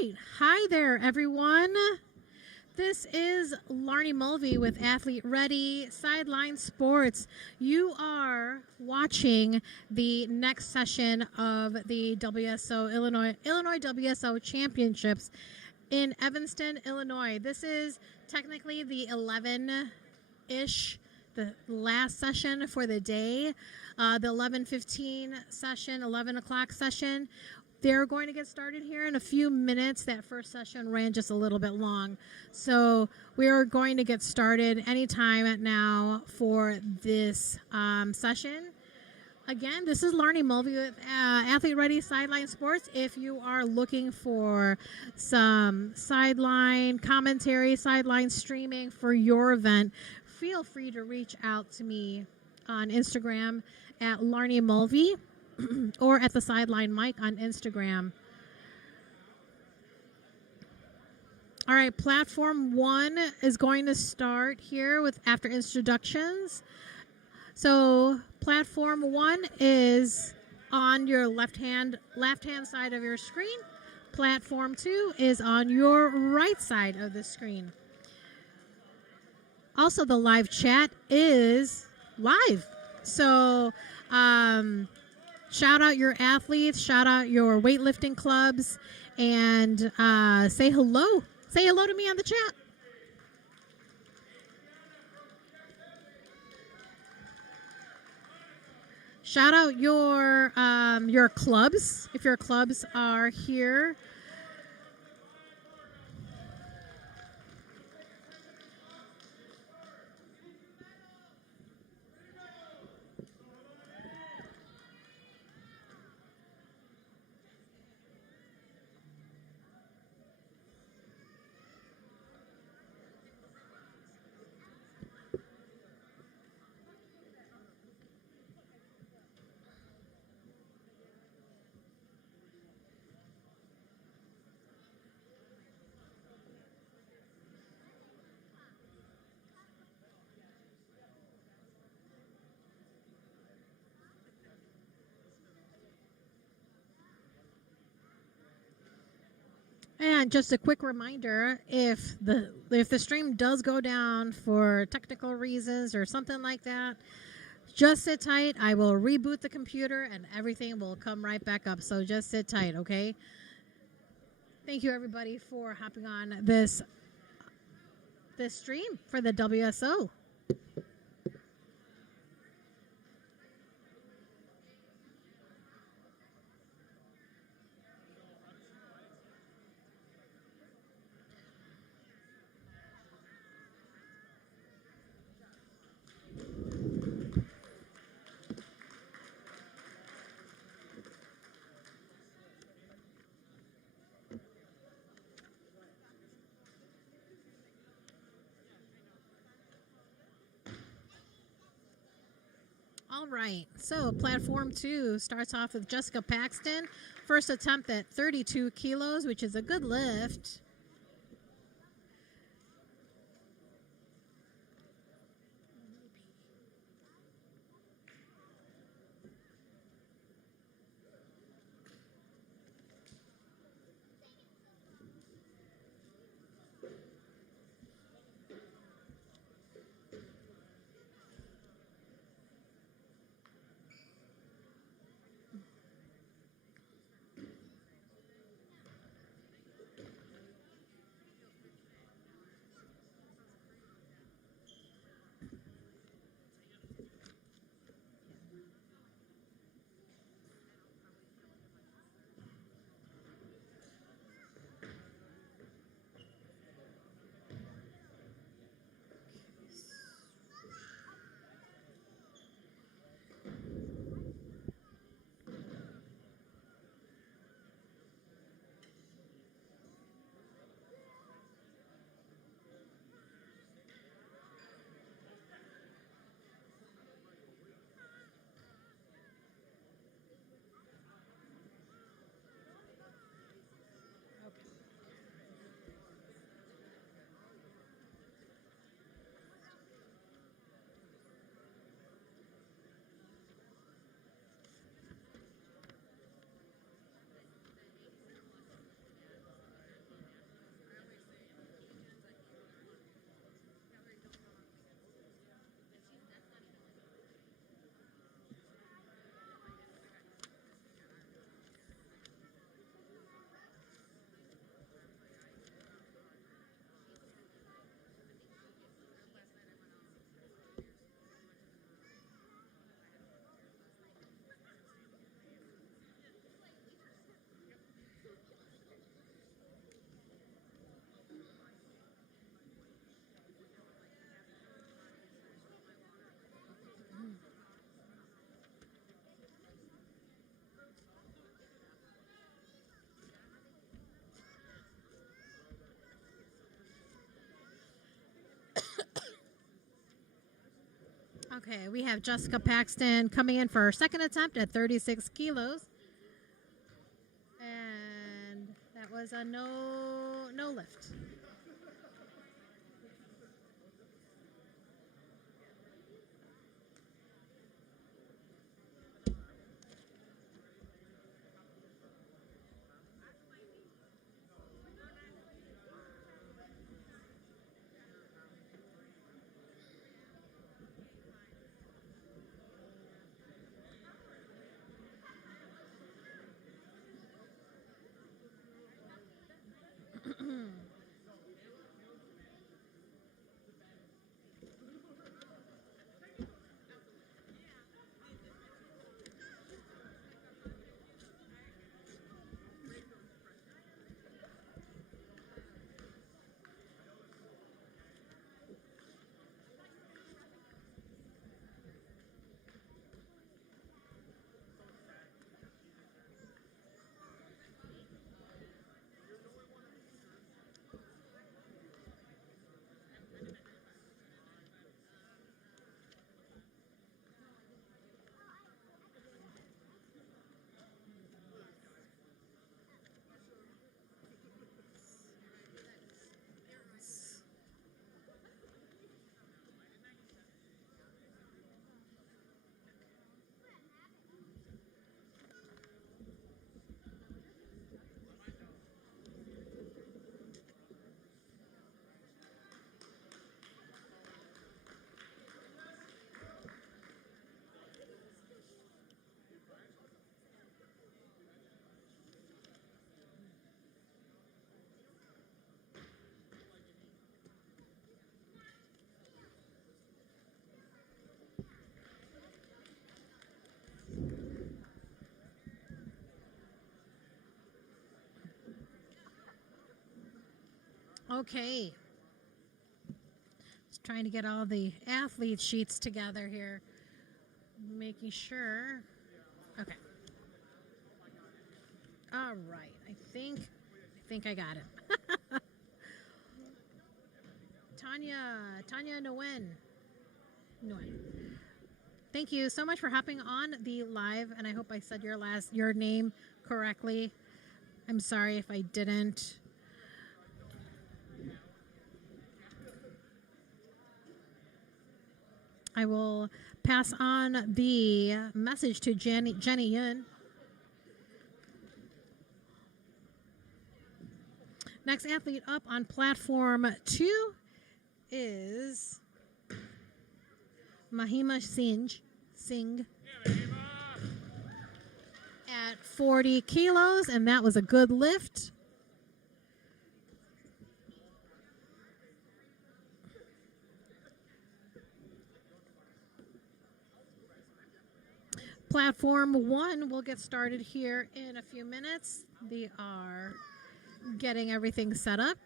right. Hi there, everyone. This is Larnie Mulvey with Athlete Ready Sideline Sports. You are watching the next session of the WSO Illinois WSO Championships in Evanston, Illinois. This is technically the 11-ish, the last session for the day. The 11:15 session, 11 o'clock session. They're going to get started here in a few minutes. That first session ran just a little bit long. So we are going to get started anytime now for this session. Again, this is Larnie Mulvey with Athlete Ready Sideline Sports. If you are looking for some sideline commentary, sideline streaming for your event, feel free to reach out to me on Instagram at Larnie Mulvey. Or at the Sideline Mic on Instagram. All right, platform 1 is going to start here with after introductions. So platform 1 is on your left hand side of your screen. Platform 2 is on your right side of the screen. Also, the live chat is live. So shout out your athletes, shout out your weightlifting clubs, and say hello. Say hello to me on the chat. Shout out your clubs, if your clubs are here. And just a quick reminder, if the stream does go down for technical reasons or something like that, just sit tight. I will reboot the computer and everything will come right back up. So just sit tight, okay? Thank you everybody for hopping on this stream for the WSO. All right, so platform 2 starts off with Jessica Paxton. First attempt at 32 kilos, which is a good lift. Okay, we have Jessica Paxton coming in for her second attempt at 36 kilos. And that was a no lift. Okay. Just trying to get all the athlete sheets together here. Making sure. Okay. All right. I think I got it. Tanya Nguyen. Thank you so much for hopping on the live, and I hope I said your name correctly. I'm sorry if I didn't. I will pass on the message to Jenny Yun. Next athlete up on platform 2 is Mahima Singh at 40 kilos, and that was a good lift. Platform 1 will get started here in a few minutes. They are getting everything set up.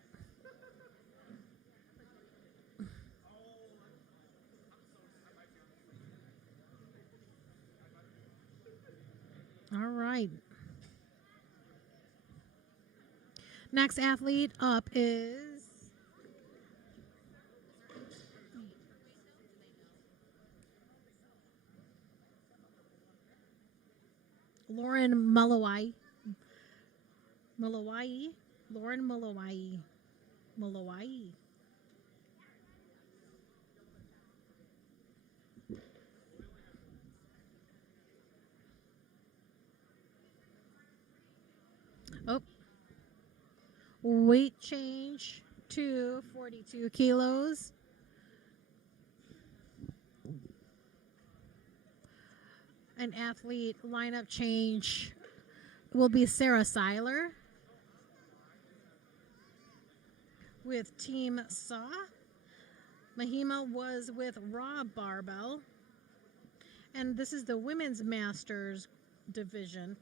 All right. Next athlete up is Lauren Mulawai. Lauren Mulawai. Oh, weight change to 42 kilos. An athlete lineup change will be Sarah Seiler with Team Saw. Mahima was with Raw Barbell. And this is the Women's Masters division.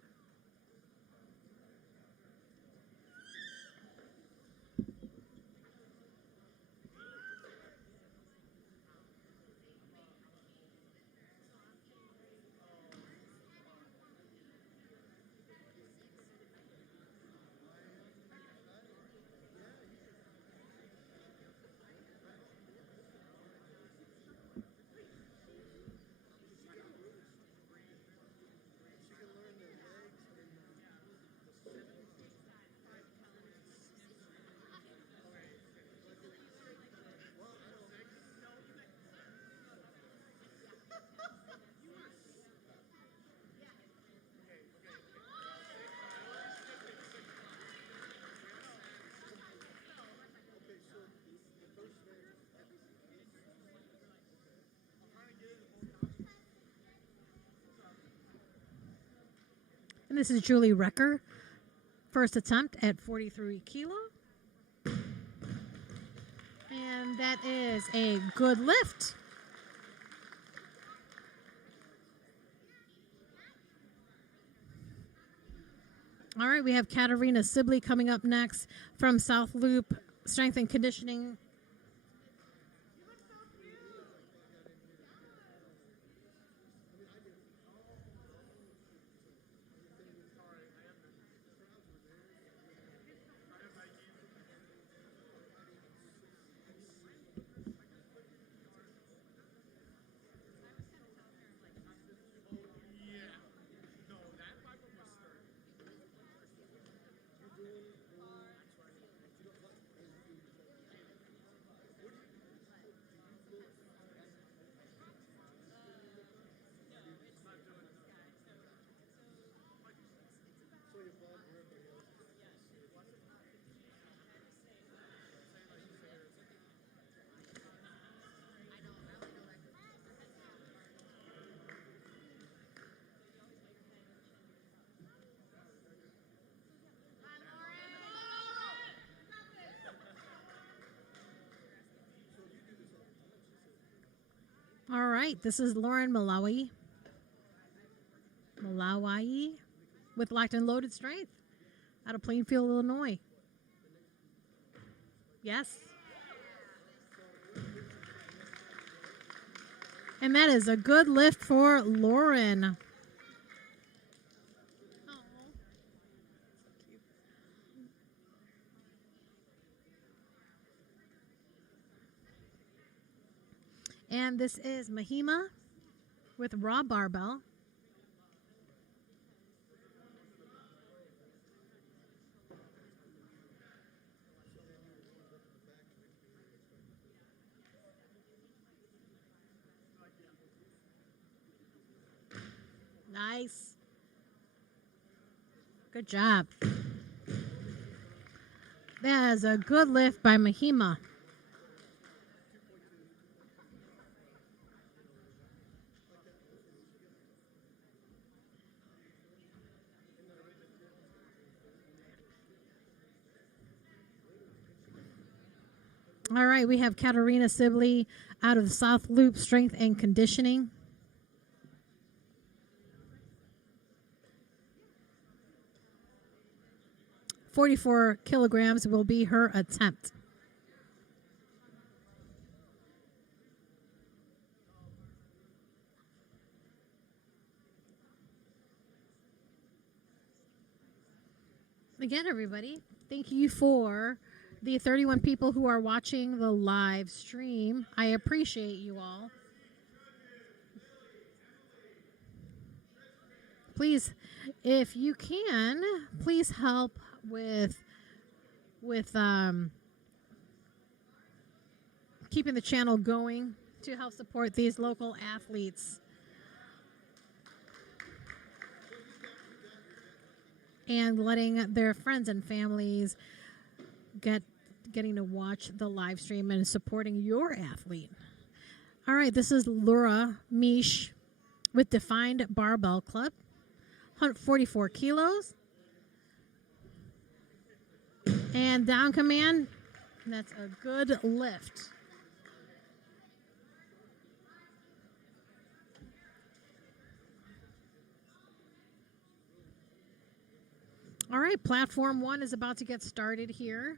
This is Julie Recker. First attempt at 43 kilo. And that is a good lift. All right, we have Katarina Sibley coming up next from South Loop Strength and Conditioning. All right, this is Lauren Malawi with Locked and Loaded Strength out of Plainfield, Illinois. Yes. And that is a good lift for Lauren. And this is Mahima with raw barbell. Nice. Good job. That is a good lift by Mahima. All right, we have Katarina Sibley out of South Loop Strength and Conditioning. .44 kilograms will be her attempt. Again, everybody, thank you for the 31 people who are watching the live stream. I appreciate you all. Please, if you can, please help with keeping the channel going to help support these local athletes. And letting their friends and families getting to watch the live stream and supporting your athlete. All right, this is Laura Mish with Defined Barbell Club, 144 kilos. And down command, that's a good lift. All right, platform 1 is about to get started here.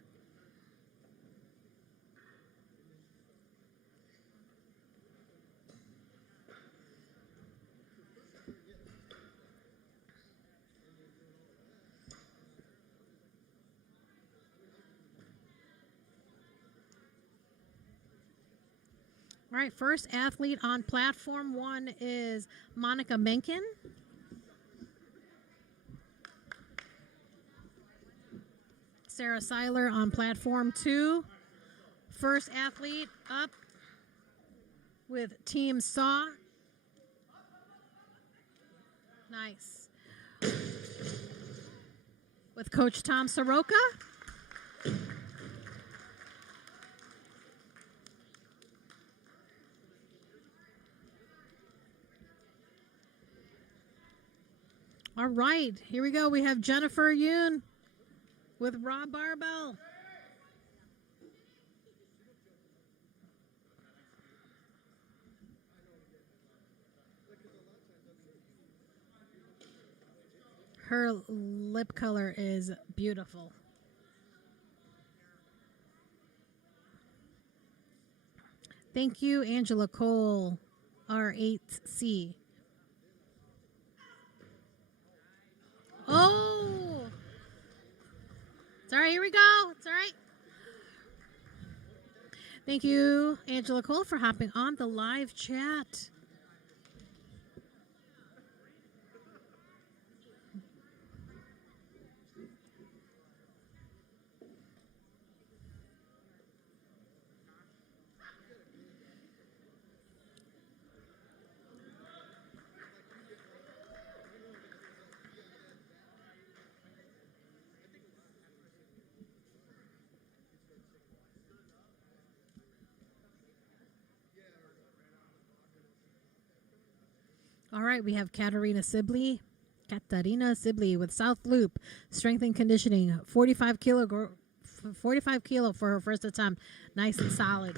All right, first athlete on platform 1 is Monica Menken. Sarah Seiler on platform 2. First athlete up with Team Saw. Nice. With Coach Tom Soroka. All All right, here we go. We have Jennifer Yoon with raw barbell. Her lip color is beautiful. Thank you, Angela Cole, R8C. Oh! It's all right. Here we go. It's all right. Thank you, Angela Cole, for hopping on the live chat. All right, we have Katarina Sibley with South Loop Strength and Conditioning, 45 kilo for her first attempt. Nice and solid.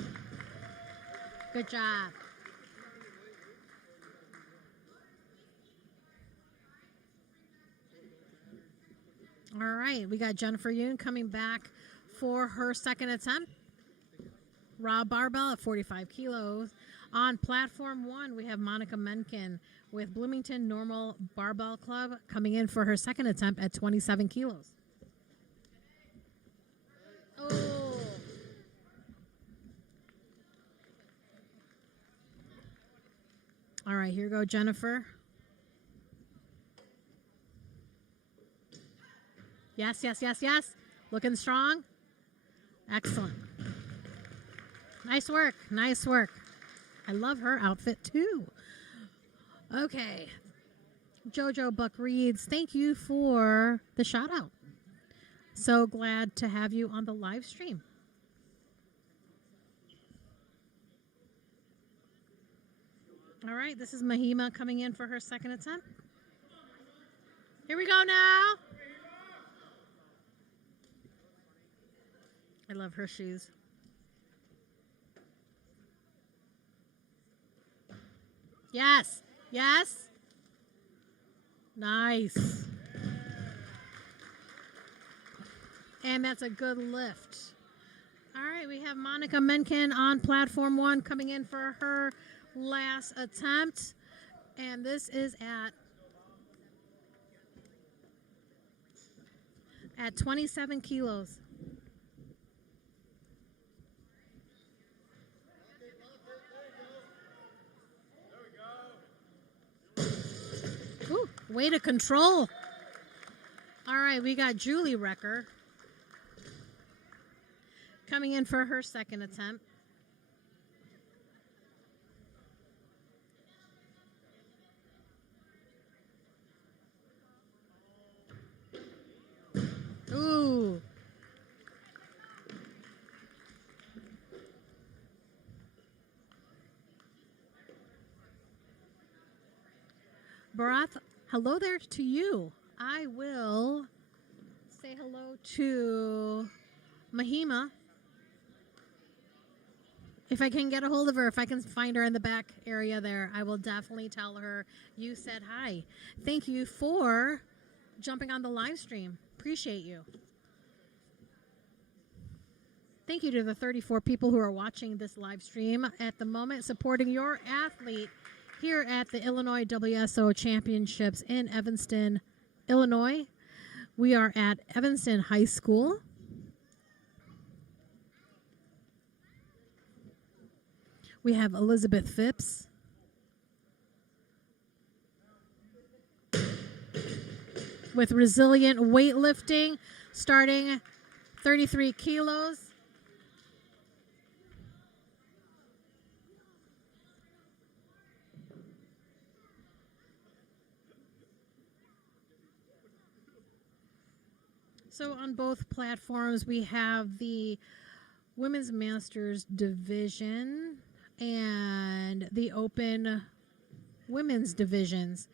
Good job. All right, we got Jennifer Yoon coming back for her second attempt. Raw barbell at 45 kilos. On platform 1, we have Monica Menken with Bloomington Normal Barbell Club coming in for her second attempt at 27 kilos. Oh. All right, here go Jennifer. Yes, yes, yes, yes. Looking strong. Excellent. Nice work. Nice work. I love her outfit too. Okay. Jojo Buck Reeds, thank you for the shout out. So glad to have you on the live stream. All right, this is Mahima coming in for her second attempt. Here we go now. I love her shoes. Yes. Yes. Nice. And that's a good lift. All right, we have Monica Menken on platform 1 coming in for her last attempt. And this is at 27 kilos. Ooh, way to control. All right, we got Julie Recker coming in for her second attempt. Ooh. Barath, hello there to you. I will say hello to Mahima. If I can get a hold of her, if I can find her in the back area there, I will definitely tell her you said hi. Thank you for jumping on the live stream. Appreciate you. Thank you to the 34 people who are watching this live stream at the moment, supporting your athlete here at the Illinois WSO Championships in Evanston, Illinois. We are at Evanston High School. We have Elizabeth Phipps. With resilient weightlifting, starting 33 kilos. So on both platforms, we have the Women's Masters division and the Open Women's divisions.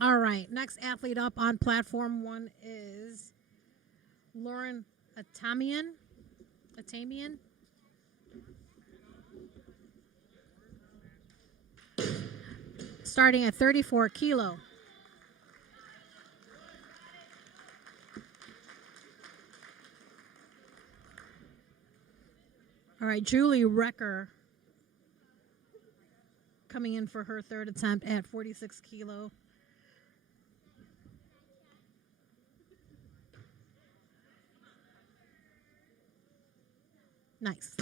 All right. Next athlete up on platform one is Lauren Atamian. Atamian. Starting at 34 kilo. All right, Julie Recker coming in for her third attempt at 46 kilo. Nice.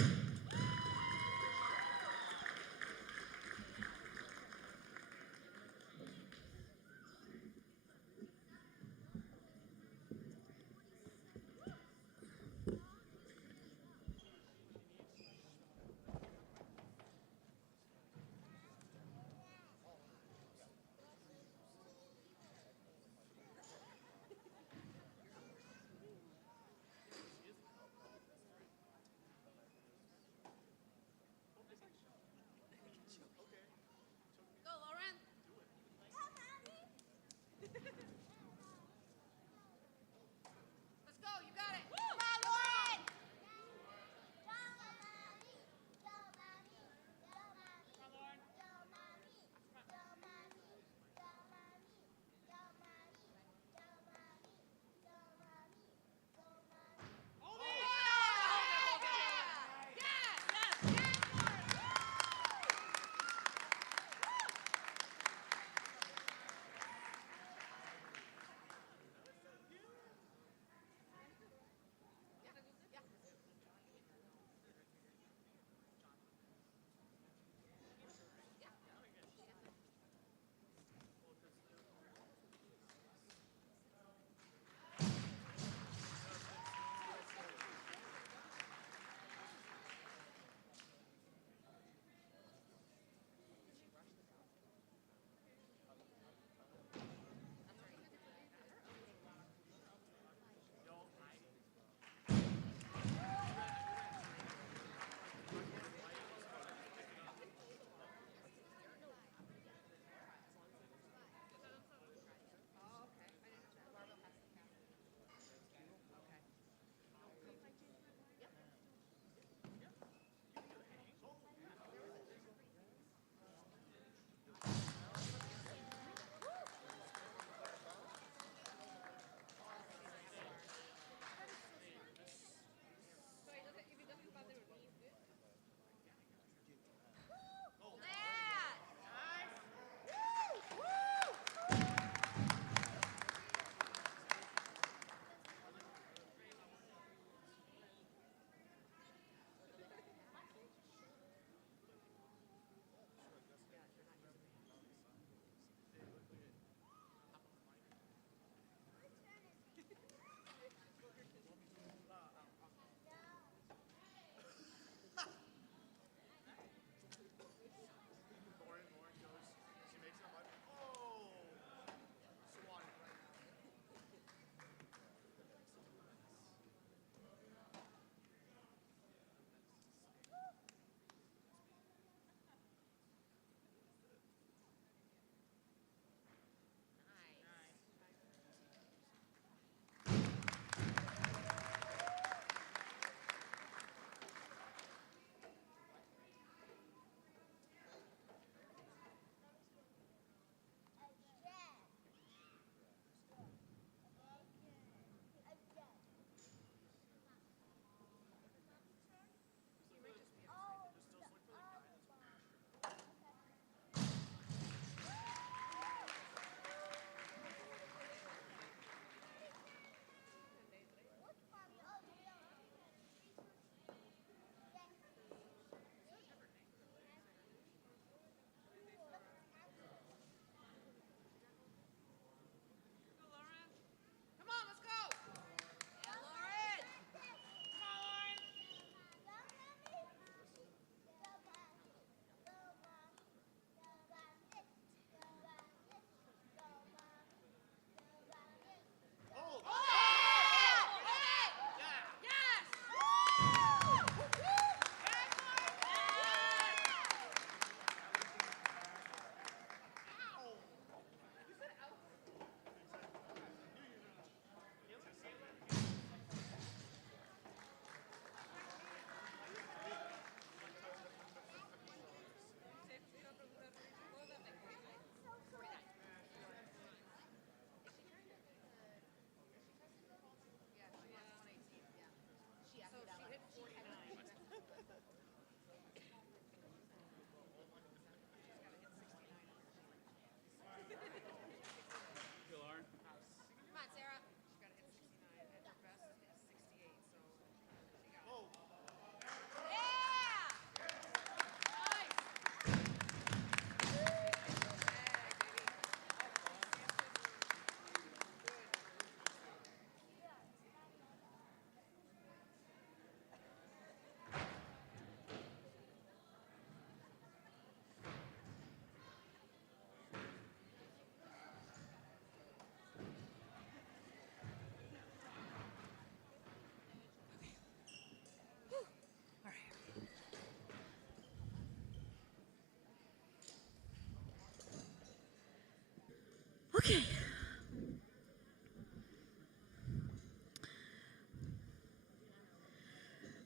Okay.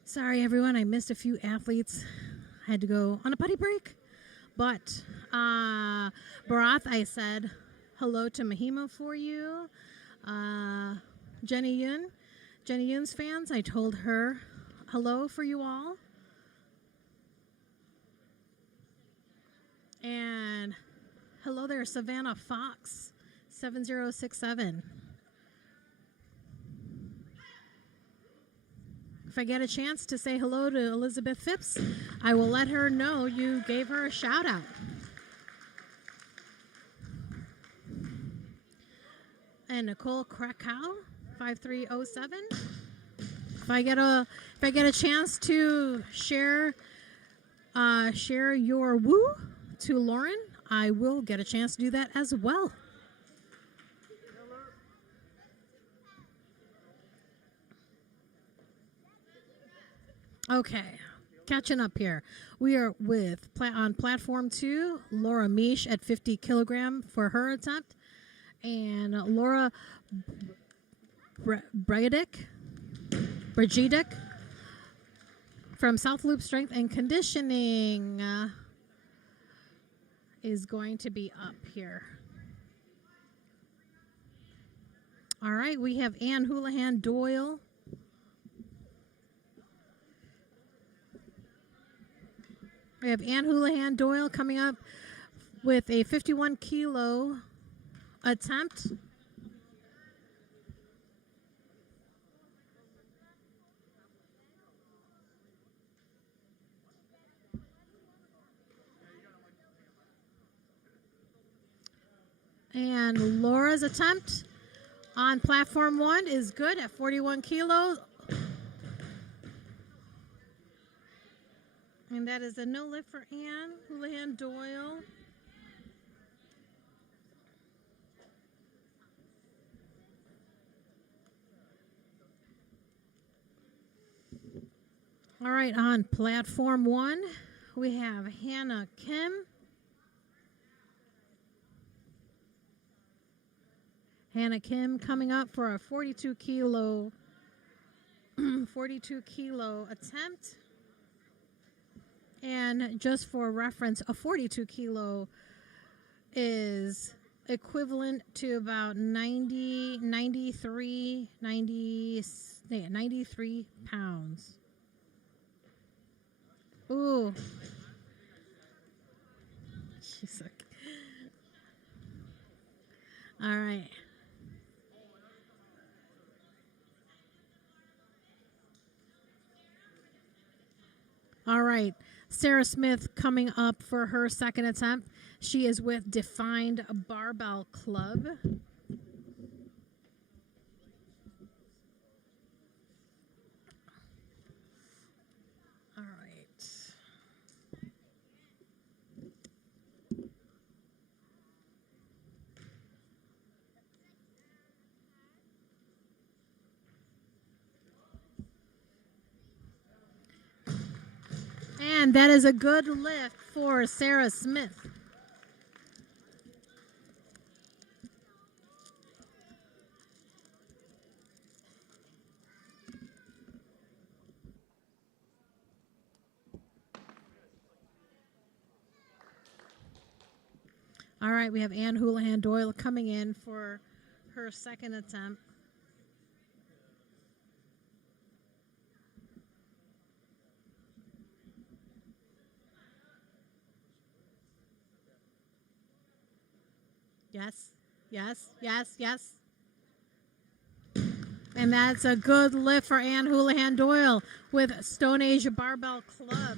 Sorry, everyone. I missed a few athletes. I had to go on a potty break. But Barath, I said hello to Mahima for you. Jenny Yun's fans, I told her hello for you all. And hello there, Savannah Fox, 7067. If I get a chance to say hello to Elizabeth Phipps, I will let her know you gave her a shout out. And Nicole Krakow, 5307. If I get a chance to share your woo to Lauren, I will get a chance to do that as well. Okay, catching up here. We are on platform 2, Laura Misch at 50 kilogram for her attempt, and Laura Brajedic from South Loop Strength and Conditioning is going to be up here. All right, we have Ann Houlihan Doyle. We have Ann Houlihan Doyle coming up with a 51 kilo attempt. And Laura's attempt on platform 1 is good at 41 kilos. And that is a no lift for Ann Houlihan Doyle. All right, on platform 1, we have Hannah Kim. Hannah Kim coming up for a 42 kilo attempt. And just for reference, a 42 kilo is equivalent to about 93 pounds. Ooh. She's like, all right. All right. Sarah Smith coming up for her second attempt. She is with Defined Barbell Club. All right. And that is a good lift for Sarah Smith. All right, we have Ann Houlihan Doyle coming in for her second attempt. Yes, yes, yes, yes. And that's a good lift for Ann Houlihan Doyle with Stone Age Barbell Club.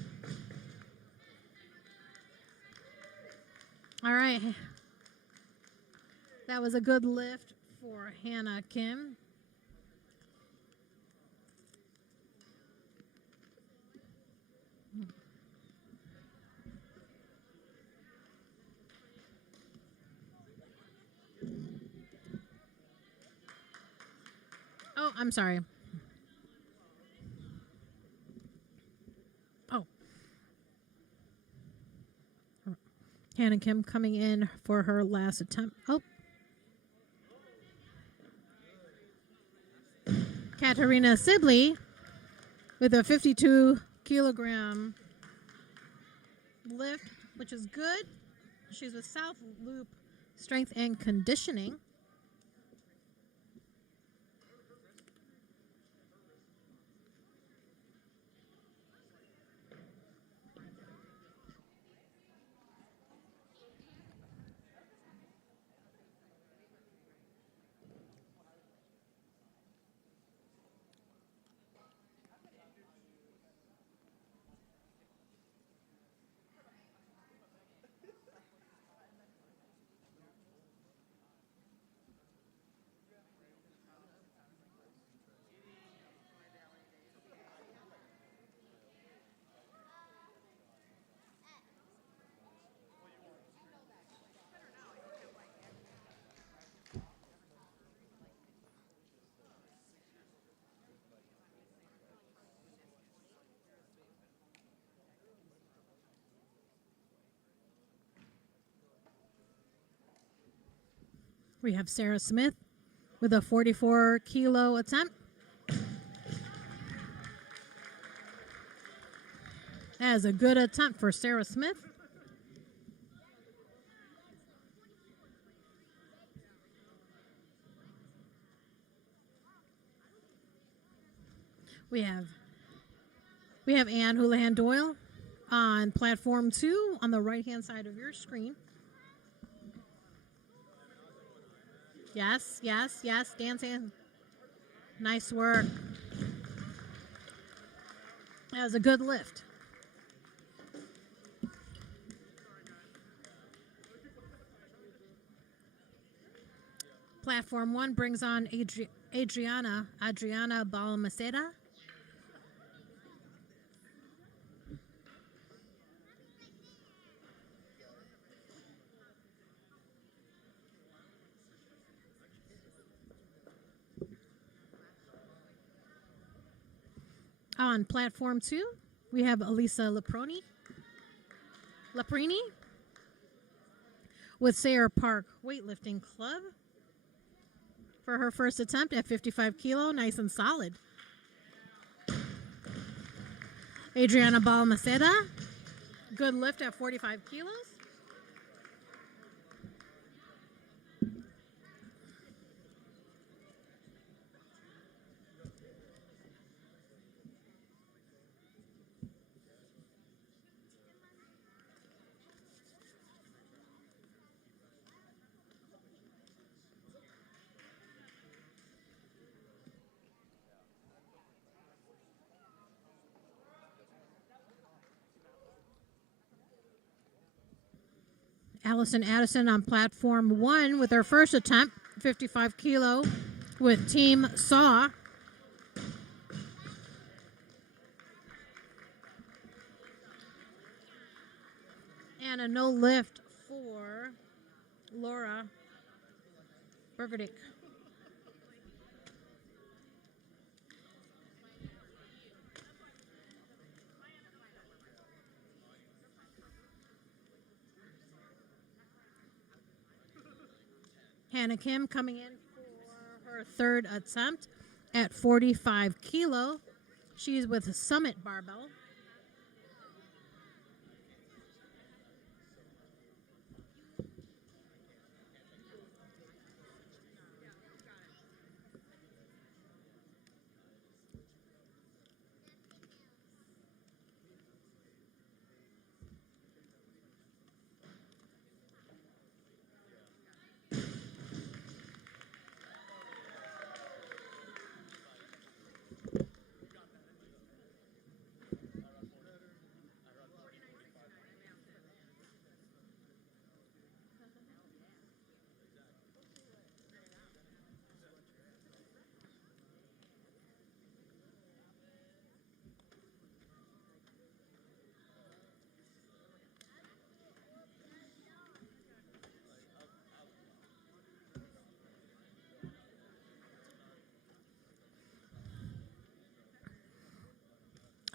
All right. That was a good lift for Hannah Kim. Oh, I'm sorry. Oh. Hannah Kim coming in for her last attempt. Oh. Katarina Sibley with a 52-kilogram lift, which is good. She's with South Loop Strength and Conditioning. We have Sarah Smith with a 44-kilo attempt. That is a good attempt for Sarah Smith. We have Ann Houlihan Doyle on platform 2 on the right-hand side of your screen. Yes, dancing. Nice work. That was a good lift. Platform 1 brings on Adriana Balmaceda. On platform 2, we have Elisa Laprini with Sayre Park Weightlifting Club for her first attempt at 55 kilo, nice and solid. Adriana Balmaceda, good lift at 45 kilos. Allison Addison on platform 1 with her first attempt, 55 kilo, with Team SAW. And a no lift for Laura Bergedick. Hannah Kim coming in for her third attempt at 45 kilo. She's with Summit Barbell.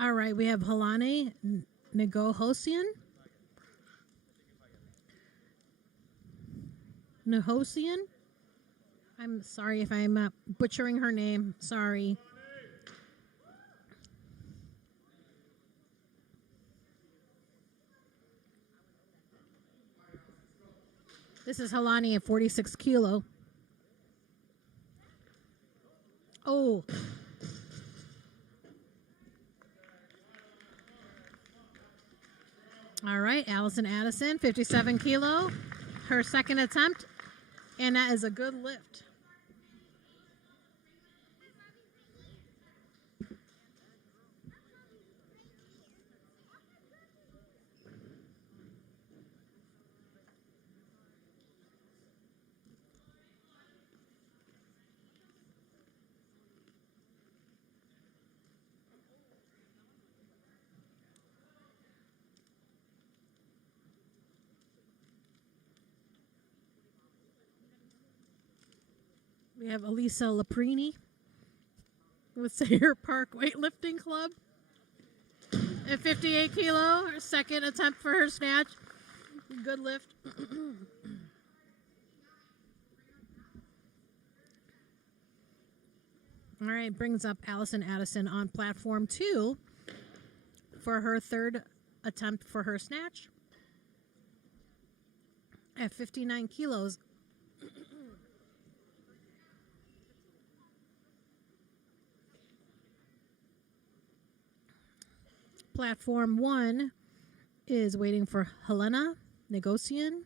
All right, we have Helane Nahosian. I'm sorry if I'm butchering her name. Sorry. This is Halani at 46 kilo. Oh. All right, Allison Addison, 57 kilo. Her second attempt, and that is a good lift. We have Elisa Laprini with Sayre Park Weightlifting Club at 58 kilo. Her second attempt for her snatch. Good lift. All right, brings up Allison Addison on platform 2 for her third attempt for her snatch at 59 kilos. Platform 1 is waiting for Helena Negocian.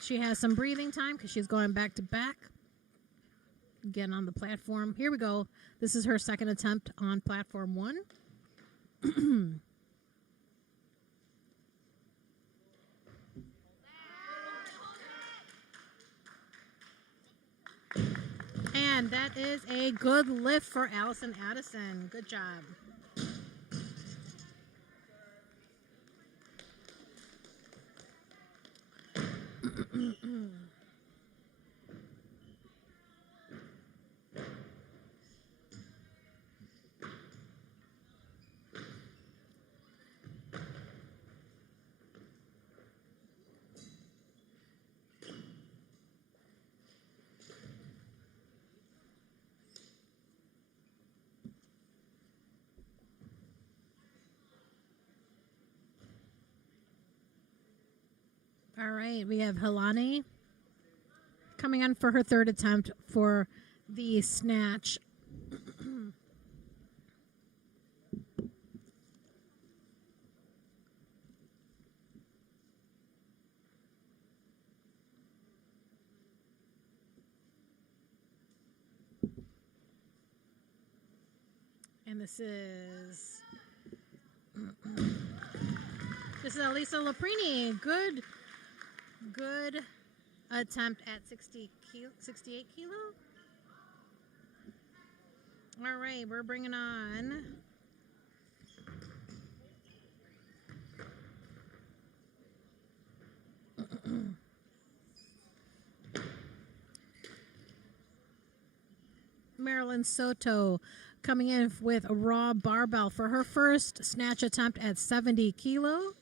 She has some breathing time because she's going back to back. Again on the platform. Here we go. This is her second attempt on platform 1. And that is a good lift for Allison Addison. Good job. All right, we have Helani coming on for her third attempt for the snatch. And this is Elisa Laprini. Good attempt at 68 kilo. All right, we're bringing on Marilyn Soto coming in with a raw barbell for her first snatch attempt at 70 kilo.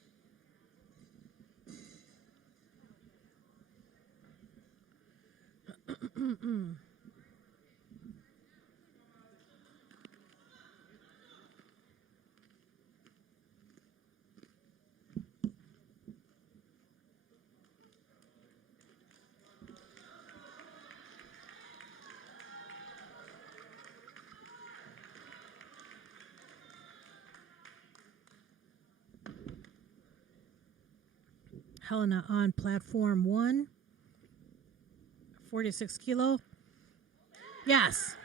Helena on platform 1, 46 kilo. Yes.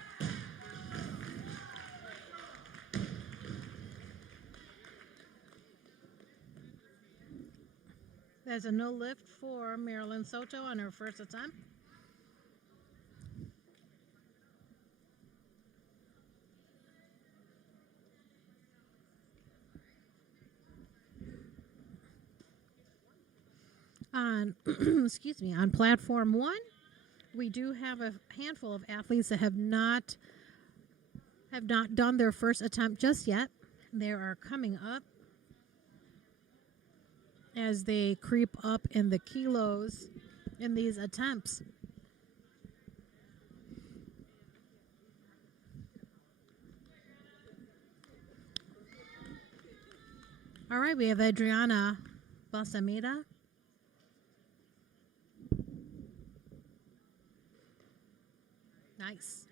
There's a no lift for Marilyn Soto on her first attempt. On excuse me, on platform 1, we do have a handful of athletes that have not done their first attempt just yet. They are coming up as they creep up in the kilos in these attempts. All right, we have Adriana Balsameda. Nice.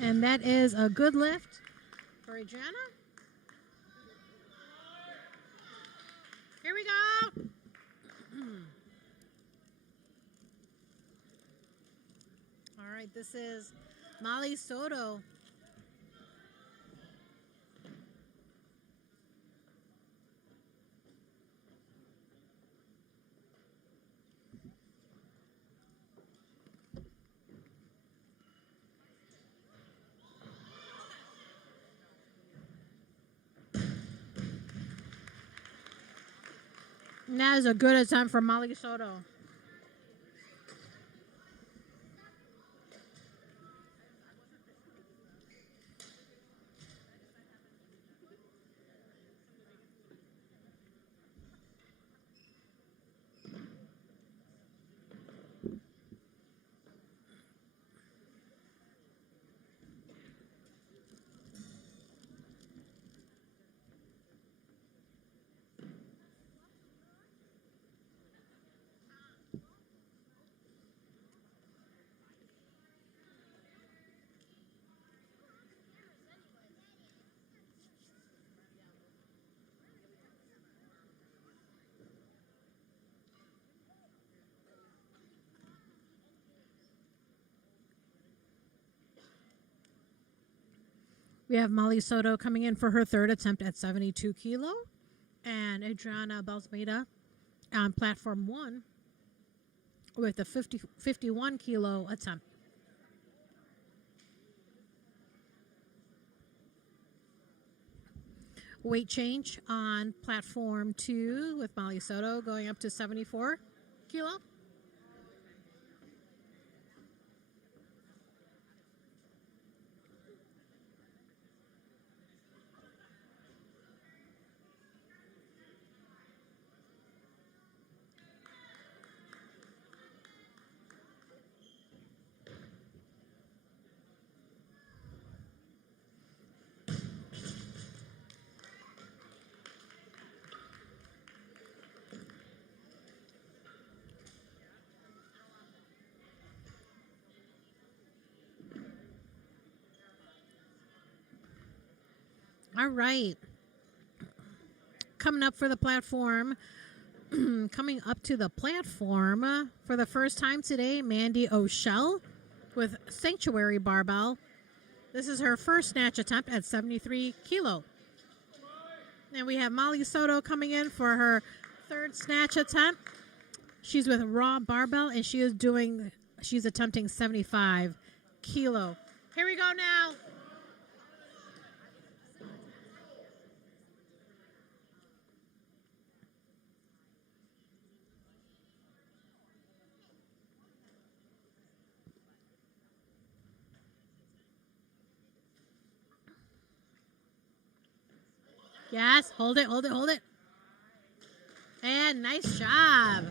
And that is a good lift for Adriana. Here we go. All right, this is Molly Soto. And that is a good attempt from Molly Soto. We have Molly Soto coming in for her third attempt at 72 kilo. And Adriana Balsameda on platform 1 with a 51 kilo attempt. Weight change on platform 2 with Molly Soto going up to 74 kilo. All right. Coming up for the platform. Coming up to the platform for the first time today, Mandy O'Shell with Sanctuary Barbell. This is her first snatch attempt at 73 kilo. And we have Molly Soto coming in for her third snatch attempt. She's with Raw Barbell and she's attempting 75 kilo. Here we go now. Yes, hold it, hold it, hold it. And nice job.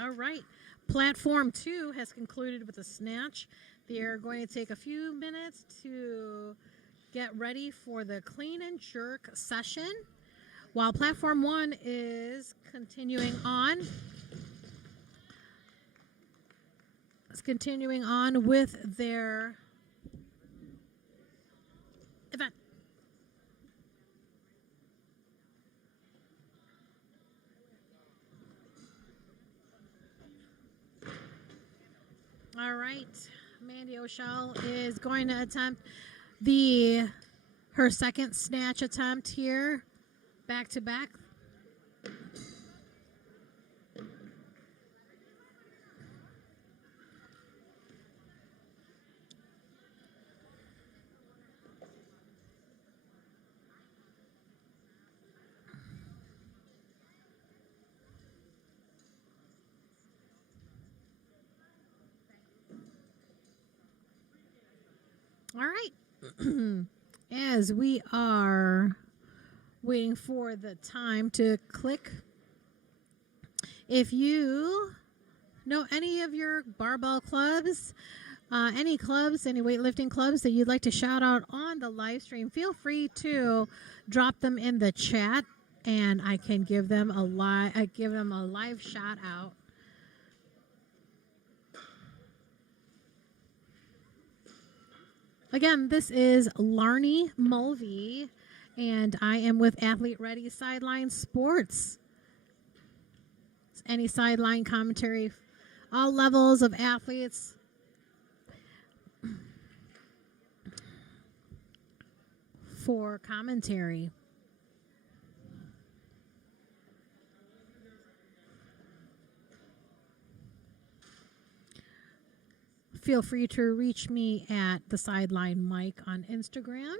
All right. Platform 2 has concluded with a snatch. They're going to take a few minutes to get ready for the clean and jerk session. While platform 1 is continuing on. It's continuing on with their event. All right. Mandy O'Shell is going to attempt her second snatch attempt here. Back to back. All right. As we are waiting for the time to click If you know any of your barbell clubs, any clubs, any weightlifting clubs that you'd like to shout out on the live stream, feel free to drop them in the chat, and I can give them a live shout out. Again, this is Larnie Mulvey, and I am with Athlete Ready Sideline Sports. Any sideline commentary, all levels of athletes. For commentary. Feel free to reach me at the Sideline Mike on Instagram.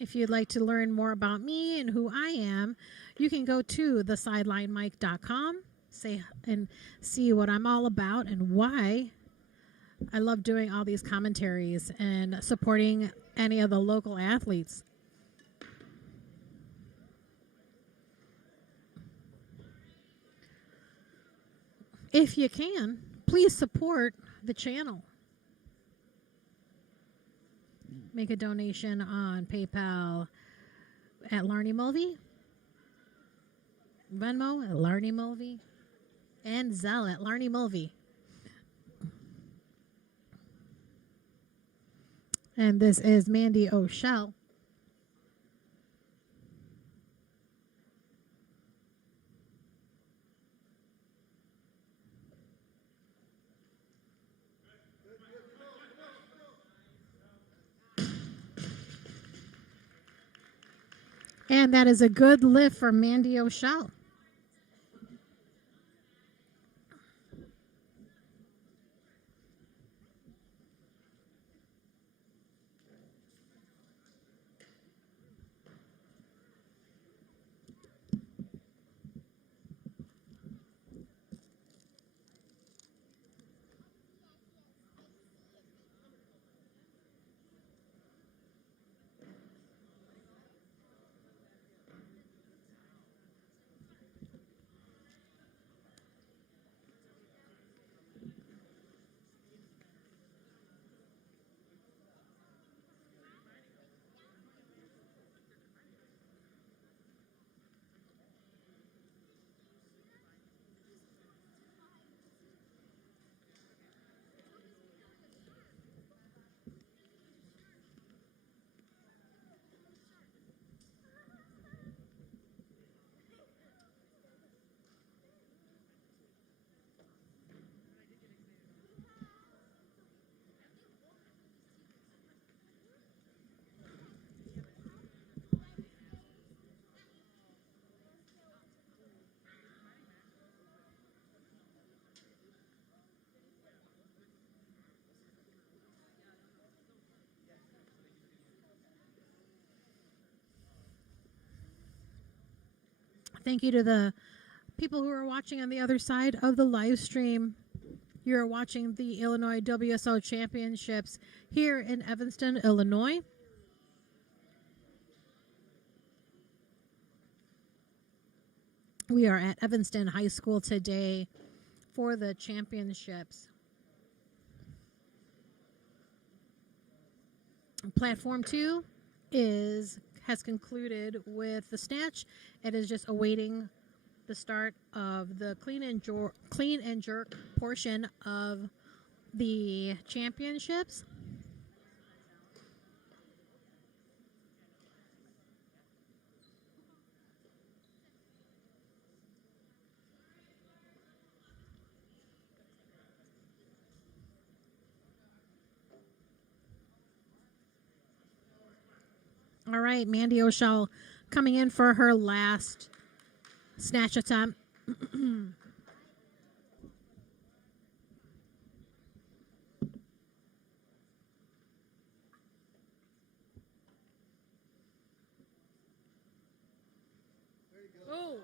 If you'd like to learn more about me and who I am, you can go to thesidelinemike.com and see what I'm all about and why I love doing all these commentaries and supporting any of the local athletes. If you can, please support the channel. Make a donation on PayPal at Larnie Mulvey, Venmo at Larnie Mulvey, and Zelle at Larnie Mulvey. And this is Mandy O'Shell. And that is a good lift for Mandy O'Shell. Thank you to the people who are watching on the other side of the live stream. You're watching the Illinois WSO Championships here in Evanston, Illinois. We are at Evanston High School today for the championships. Platform 2 has concluded with the snatch. It is just awaiting the start of the clean and jerk portion of the championships. All right, Mandy O'Shell coming in for her last snatch attempt. Oh.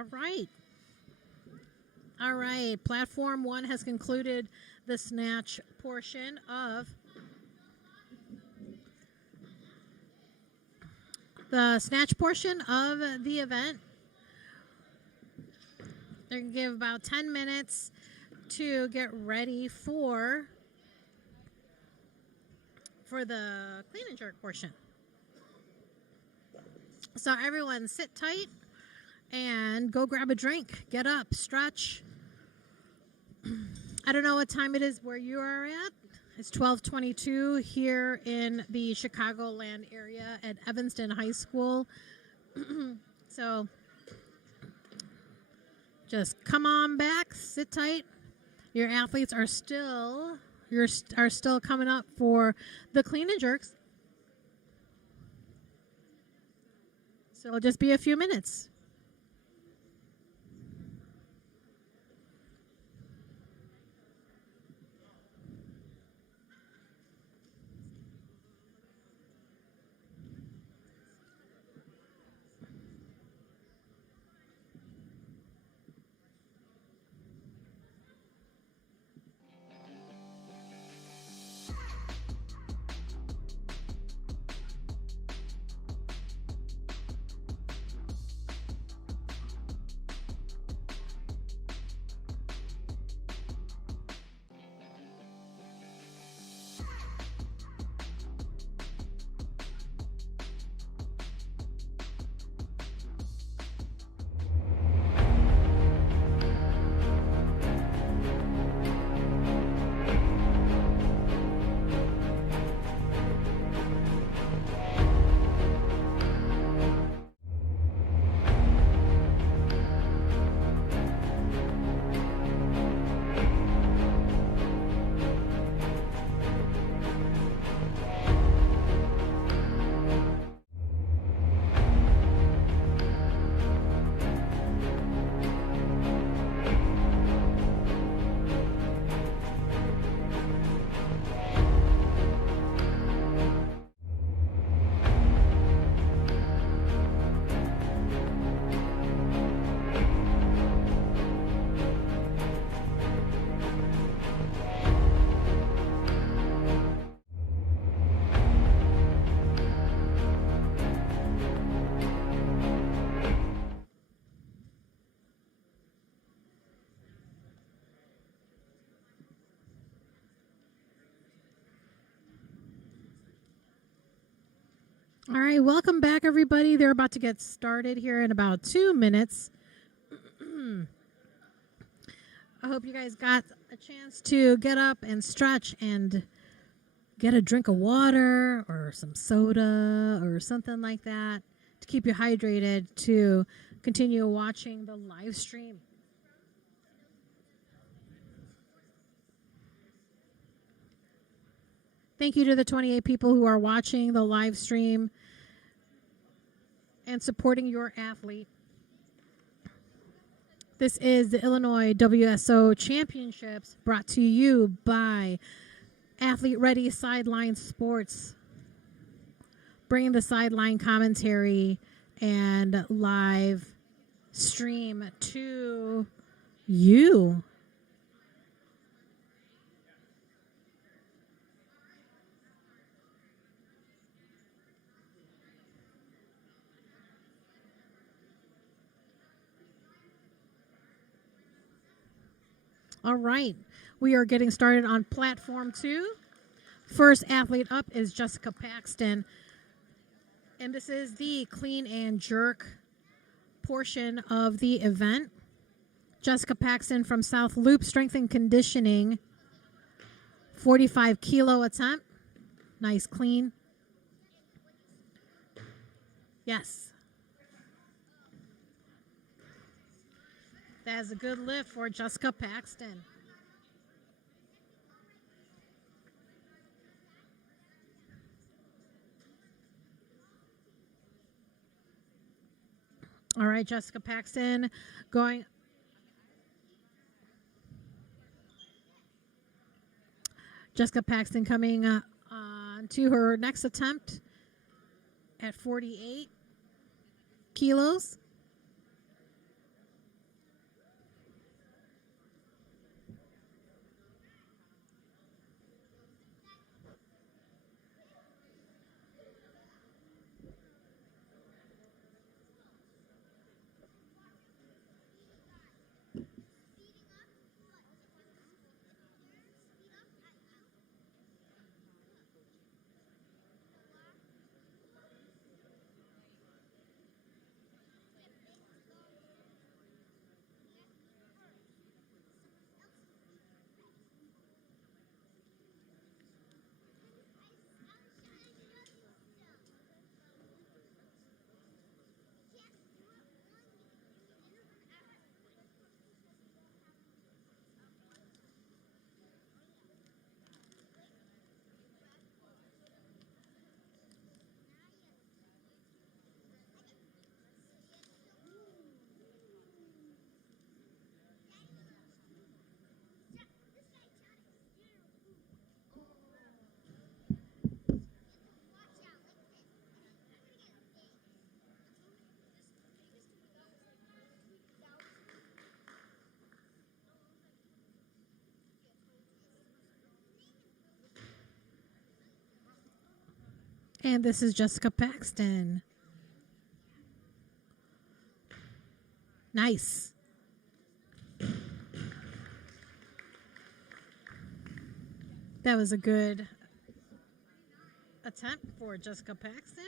All right. All right. Platform 1 has concluded the snatch portion of the event. They're going to give about 10 minutes to get ready for the clean and jerk portion. So everyone sit tight and go grab a drink. Get up, stretch. I don't know what time it is where you are at. It's 12:22 here in the Chicagoland area at Evanston High School. So just come on back, sit tight. Your athletes are still coming up for the clean and jerks. So it'll just be a few minutes. All right, welcome back, everybody. They're about to get started here in about 2 minutes. I hope you guys got a chance to get up and stretch and get a drink of water or some soda or something like that to keep you hydrated to continue watching the live stream. Thank you to the 28 people who are watching the live stream and supporting your athlete. This is the Illinois WSO Championships brought to you by Athlete Ready Sideline Sports, bringing the sideline commentary and live stream to you. All right, we are getting started on platform 2. First athlete up is Jessica Paxton, and this is the clean and jerk portion of the event. Jessica Paxton from South Loop Strength and Conditioning, 45 kilo attempt. Nice clean. Yes. That is a good lift for Jessica Paxton. All right, Jessica Paxton going. Jessica Paxton coming on to her next attempt at 48 kilos. And this is Jessica Paxton. Nice. That was a good attempt for Jessica Paxton.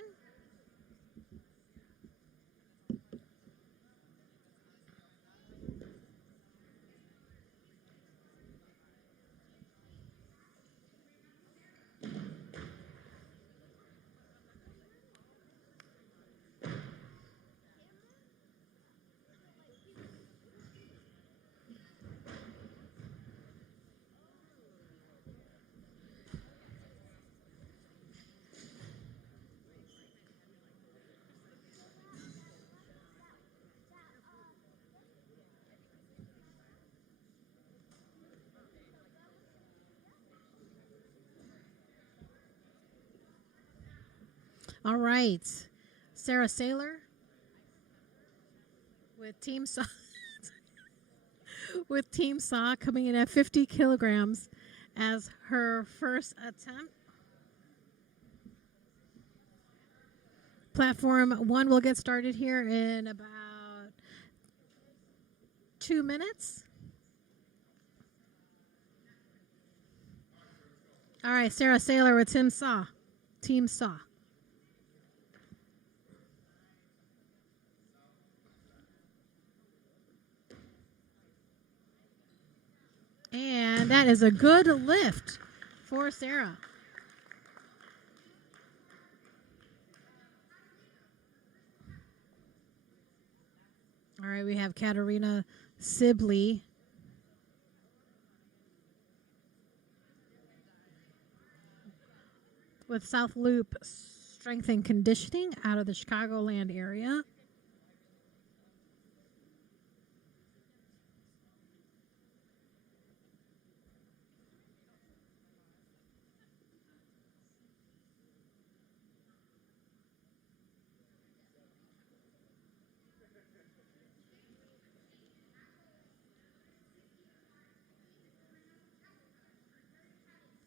All right. Sarah Saylor with Team Saw with Team Saw coming in at 50 kilograms as her first attempt. Platform 1 will get started here in about 2 minutes. All right, Sarah Saylor with Team Saw. Team Saw. And that is a good lift for Sarah. All right, we have Katarina Sibley. With South Loop Strength and Conditioning out of the Chicagoland area.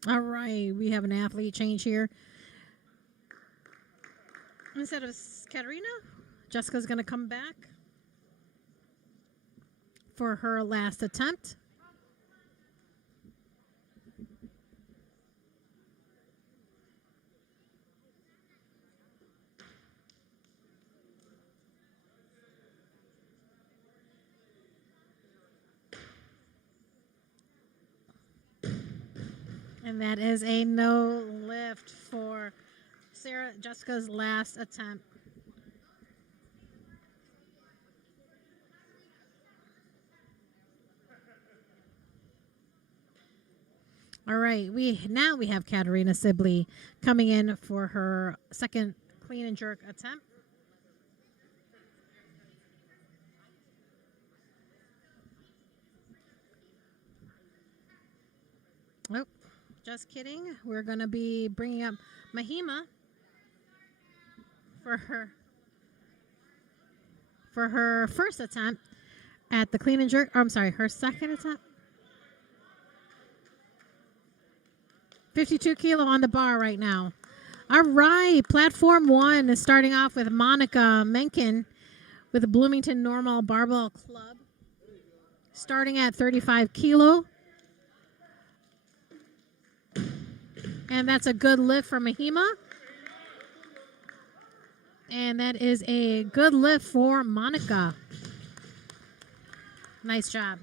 All right, we have an athlete change here. Instead of Katarina, Jessica's going to come back for her last attempt. And that is a no lift for Jessica's last attempt. All right, we have Katarina Sibley coming in for her second clean and jerk attempt. Oh, just kidding. We're going to be bringing up Mahima for her first attempt at the clean and jerk. Or, I'm sorry, her second attempt. 52 kilo on the bar right now. All right, platform 1 is starting off with Monica Menken with the Bloomington Normal Barbell Club, starting at 35 kilo. And that's a good lift for Mahima. And that is a good lift for Monica. Nice job.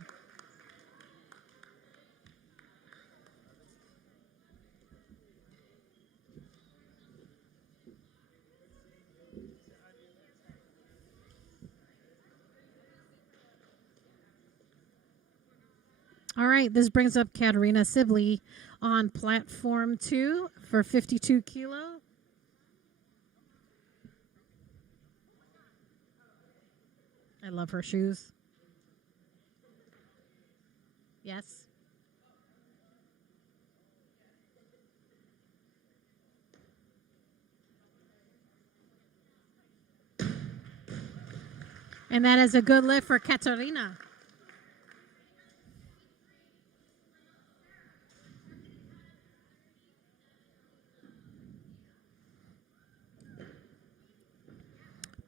All right, this brings up Katarina Sibley on platform 2 for 52 kilo. I love her shoes. Yes. And that is a good lift for Katarina.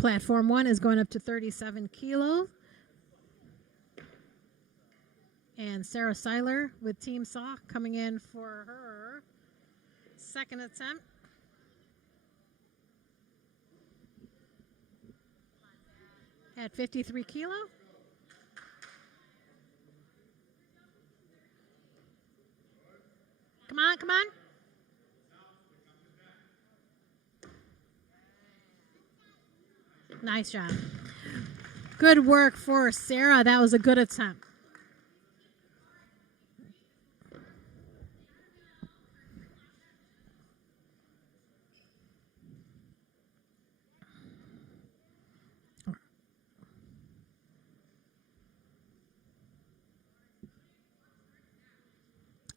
Platform 1 is going up to 37 kilos. And Sarah Seiler with Team Saw coming in for her second attempt. At 53 kilos. Come on, come on. Nice job. Good work for Sarah. That was a good attempt.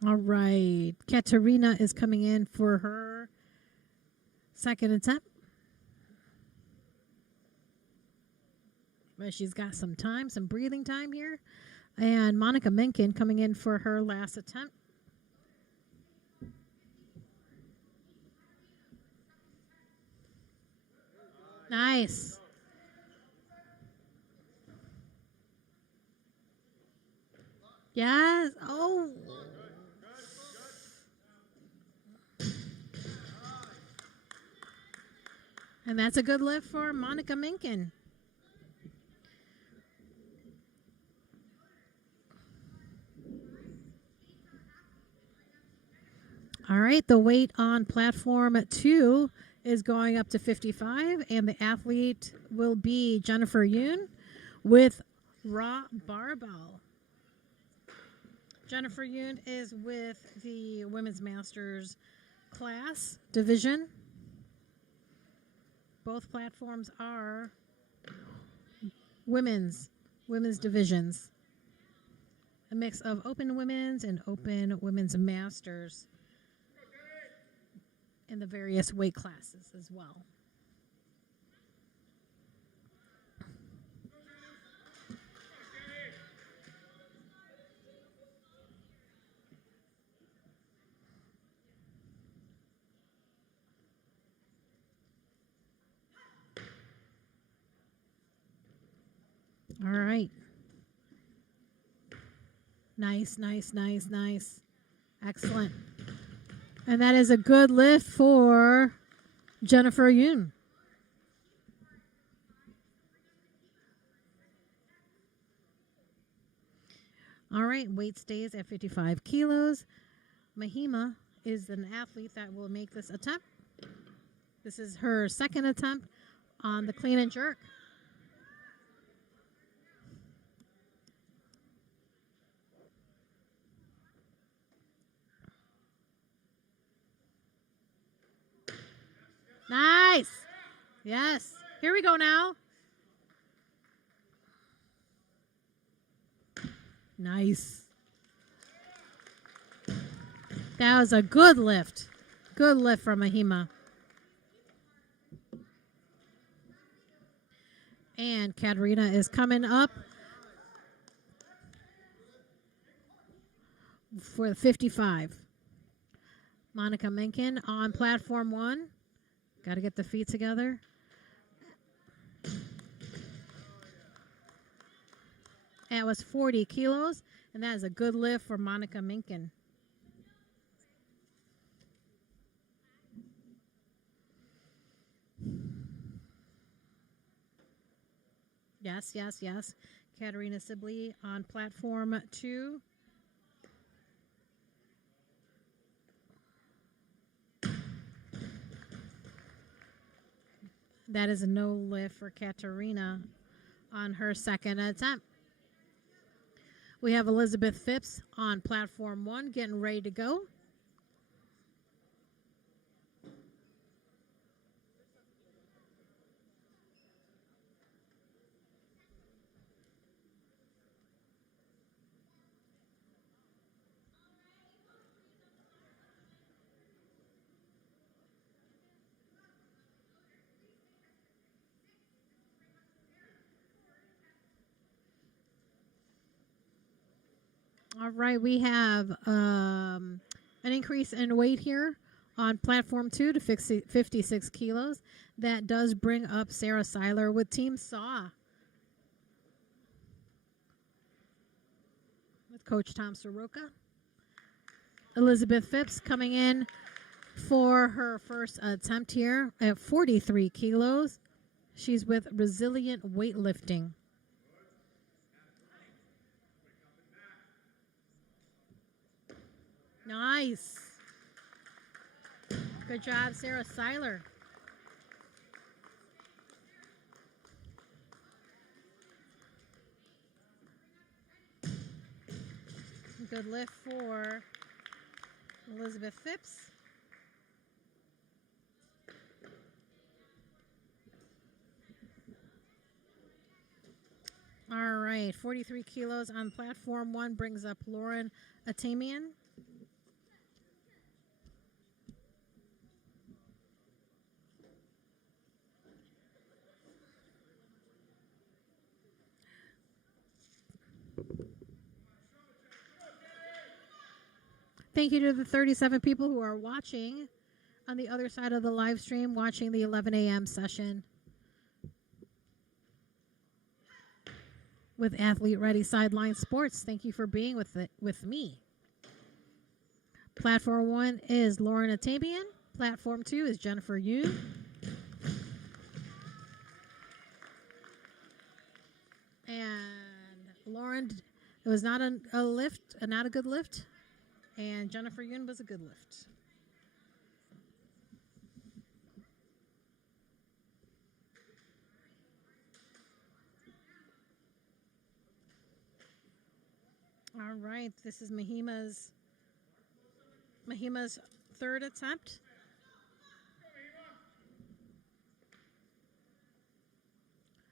All right. Katerina is coming in for her second attempt. But she's got some time, some breathing time here. And Monica Menken coming in for her last attempt. Nice. Yes. Oh. And that's a good lift for Monica Menken. All right, the weight on platform 2 is going up to 55, and the athlete will be Jennifer Yoon with raw barbell. Jennifer Yoon is with the Women's Masters class division. Both platforms are women's divisions. A mix of open women's and open women's masters in the various weight classes as well. All right. Nice, nice, nice, nice. Excellent. And that is a good lift for Jennifer Yoon. All right, weight stays at 55 kilos. Mahima is an athlete that will make this attempt. This is her second attempt on the clean and jerk. Nice. Yes. Here we go now. Nice. That was a good lift. Good lift from Mahima. And Katerina is coming up for 55. Monica Menken on platform 1. Got to get the feet together. That was 40 kilos, and that is a good lift for Monica Menken. Yes, yes, yes. Katerina Sibley on platform 2. That is a no lift for Katerina on her second attempt. We have Elizabeth Phipps on platform 1 getting ready to go. All right, we have an increase in weight here On platform 2 to 56 kilos, that does bring up Sarah Seiler with Team Saw with Coach Tom Soroka. Elizabeth Phipps coming in for her first attempt here at 43 kilos. She's with Resilient Weightlifting. Nice. Good job, Sarah Seiler. Good lift for Elizabeth Phipps. All right, 43 kilos on platform 1 brings up Lauren Atamian. Thank you to the 37 people who are watching on the other side of the live stream, watching the 11 a.m. session with Athlete Ready Sideline Sports. Thank you for being with me. Platform 1 is Lauren Atabian. Platform 2 is Jennifer Yoon. And Lauren, it was not a lift, not a good lift. And Jennifer Yoon was a good lift. All right, this is Mahima's third attempt.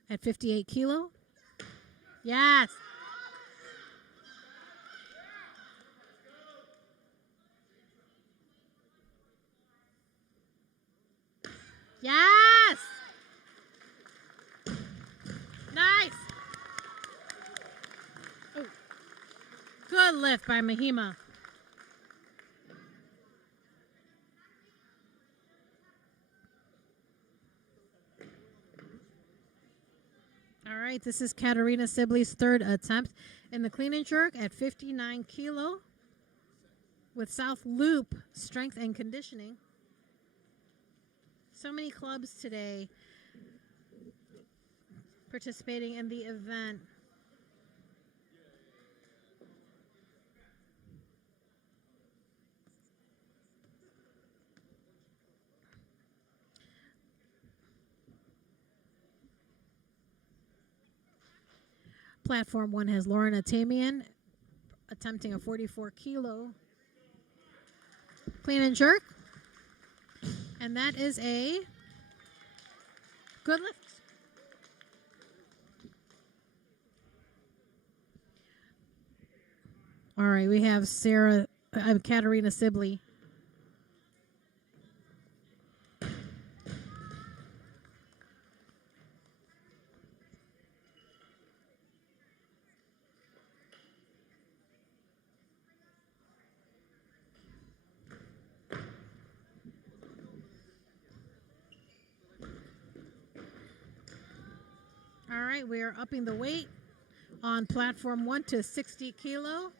At 58 kilo. Yes. Yes. Nice. Ooh. Good lift by Mahima. All right, this is Katarina Sibley's third attempt in the clean and jerk at 59 kilo with South Loop Strength and Conditioning. So many clubs today participating in the event. Platform 1 has Lauren Atamian attempting a 44 kilo clean and jerk. And that is a good lift. All right, we have Katarina Sibley. All right, we are upping the weight on platform 1 to 60 kilo.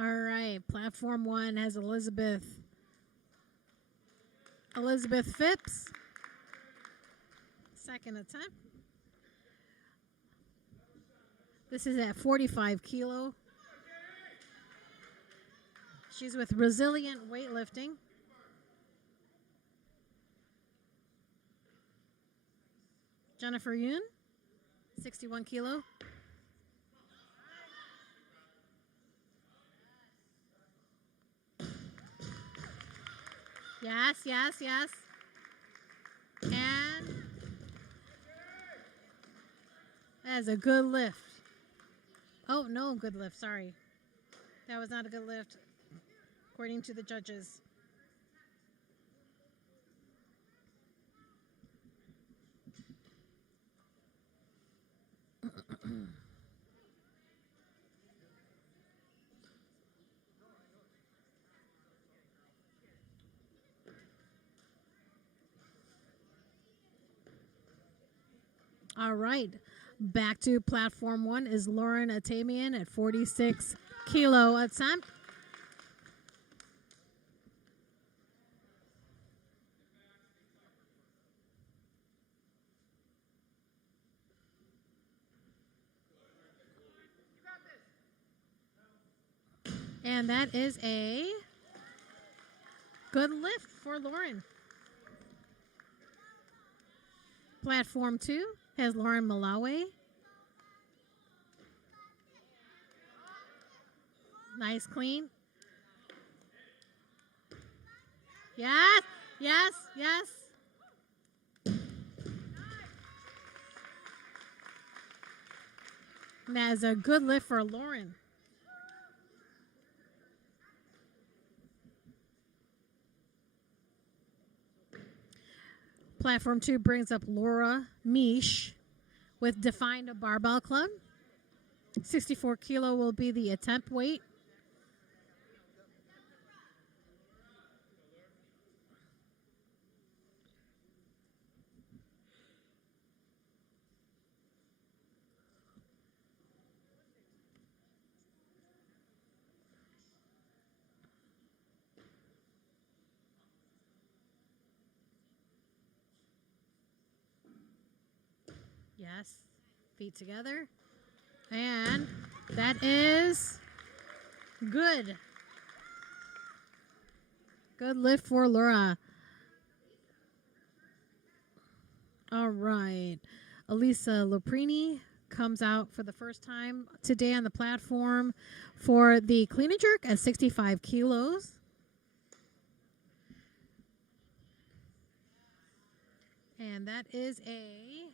All right, platform 1 has Elizabeth Phipps. Second attempt. This is at 45 kilo. She's with Resilient Weightlifting. Jennifer Yoon, 61 kilo. Yes, yes, yes. That is a good lift. Oh, no, good lift. Sorry. That was not a good lift, according to the judges. All right. Back to platform 1 is Lauren Atamian at 46 kilo attempt. And that is a good lift for Lauren. Platform 2 has Lauren Malawi. Nice clean. Yes, yes, yes. And that is a good lift for Lauren. Platform 2 brings up Laura Mish with Defined Barbell Club. 64 kilo will be the attempt weight. Yes, feet together. And that is good. Good lift for Laura. All right. Elisa Loprini comes out for the first time today on the platform for the clean and jerk at 65 kilos. And that is a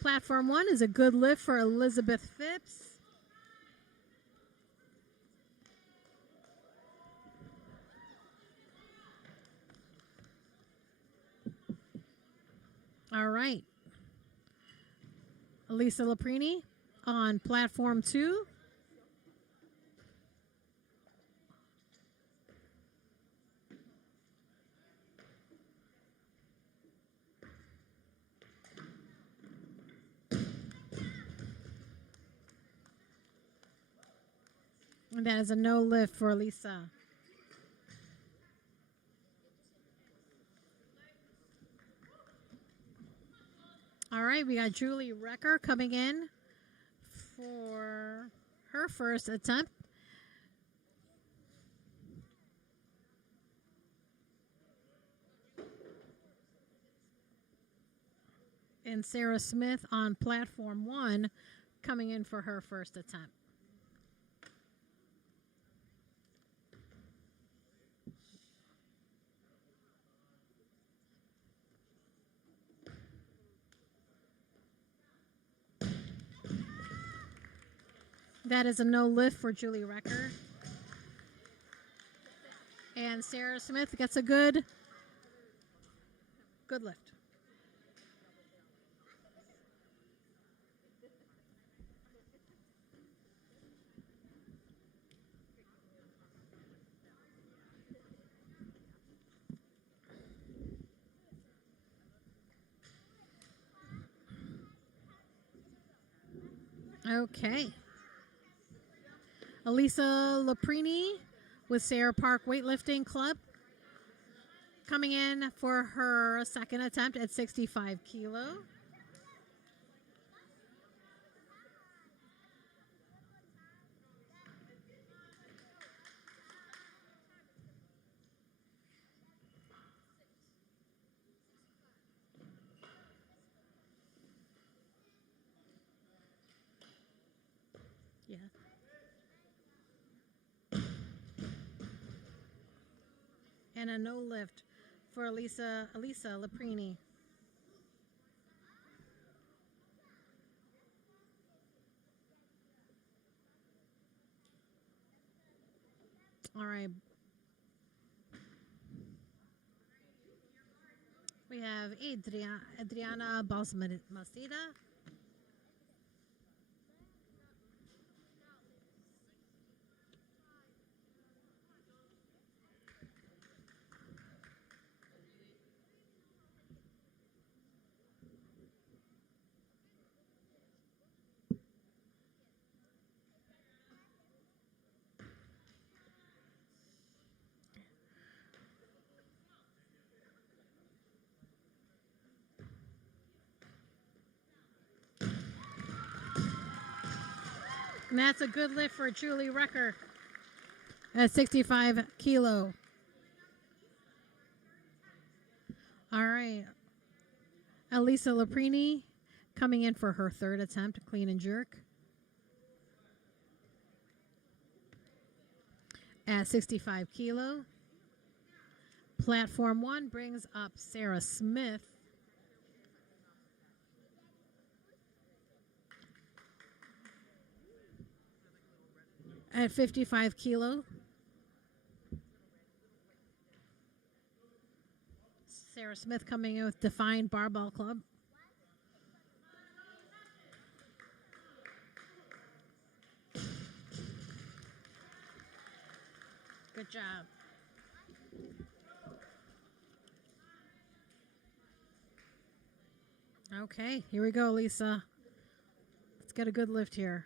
platform 1 is a good lift for Elizabeth Phipps. All right. Elisa Laprini on platform 2. And that is a no lift for Elisa. All right, we got Julie Recker coming in for her first attempt. And Sarah Smith on platform 1 coming in for her first attempt. That is a no lift for Julie Recker. And Sarah Smith gets a good lift. Okay. Elisa Laprini with Sarah Park Weightlifting Club coming in for her second attempt at 65 kilo. Yeah. And a no lift for Elisa Laprini. All right. We have Adriana Balsamaceda. And that's a good lift for Julie Recker at 65 kilo. All right. Elisa Laprini coming in for her third attempt, clean and jerk. At 65 kilo. Platform 1 brings up Sarah Smith. At 55 kilo. Sarah Smith coming in with Defined Barbell Club. Good job. Okay, here we go, Lisa. Let's get a good lift here.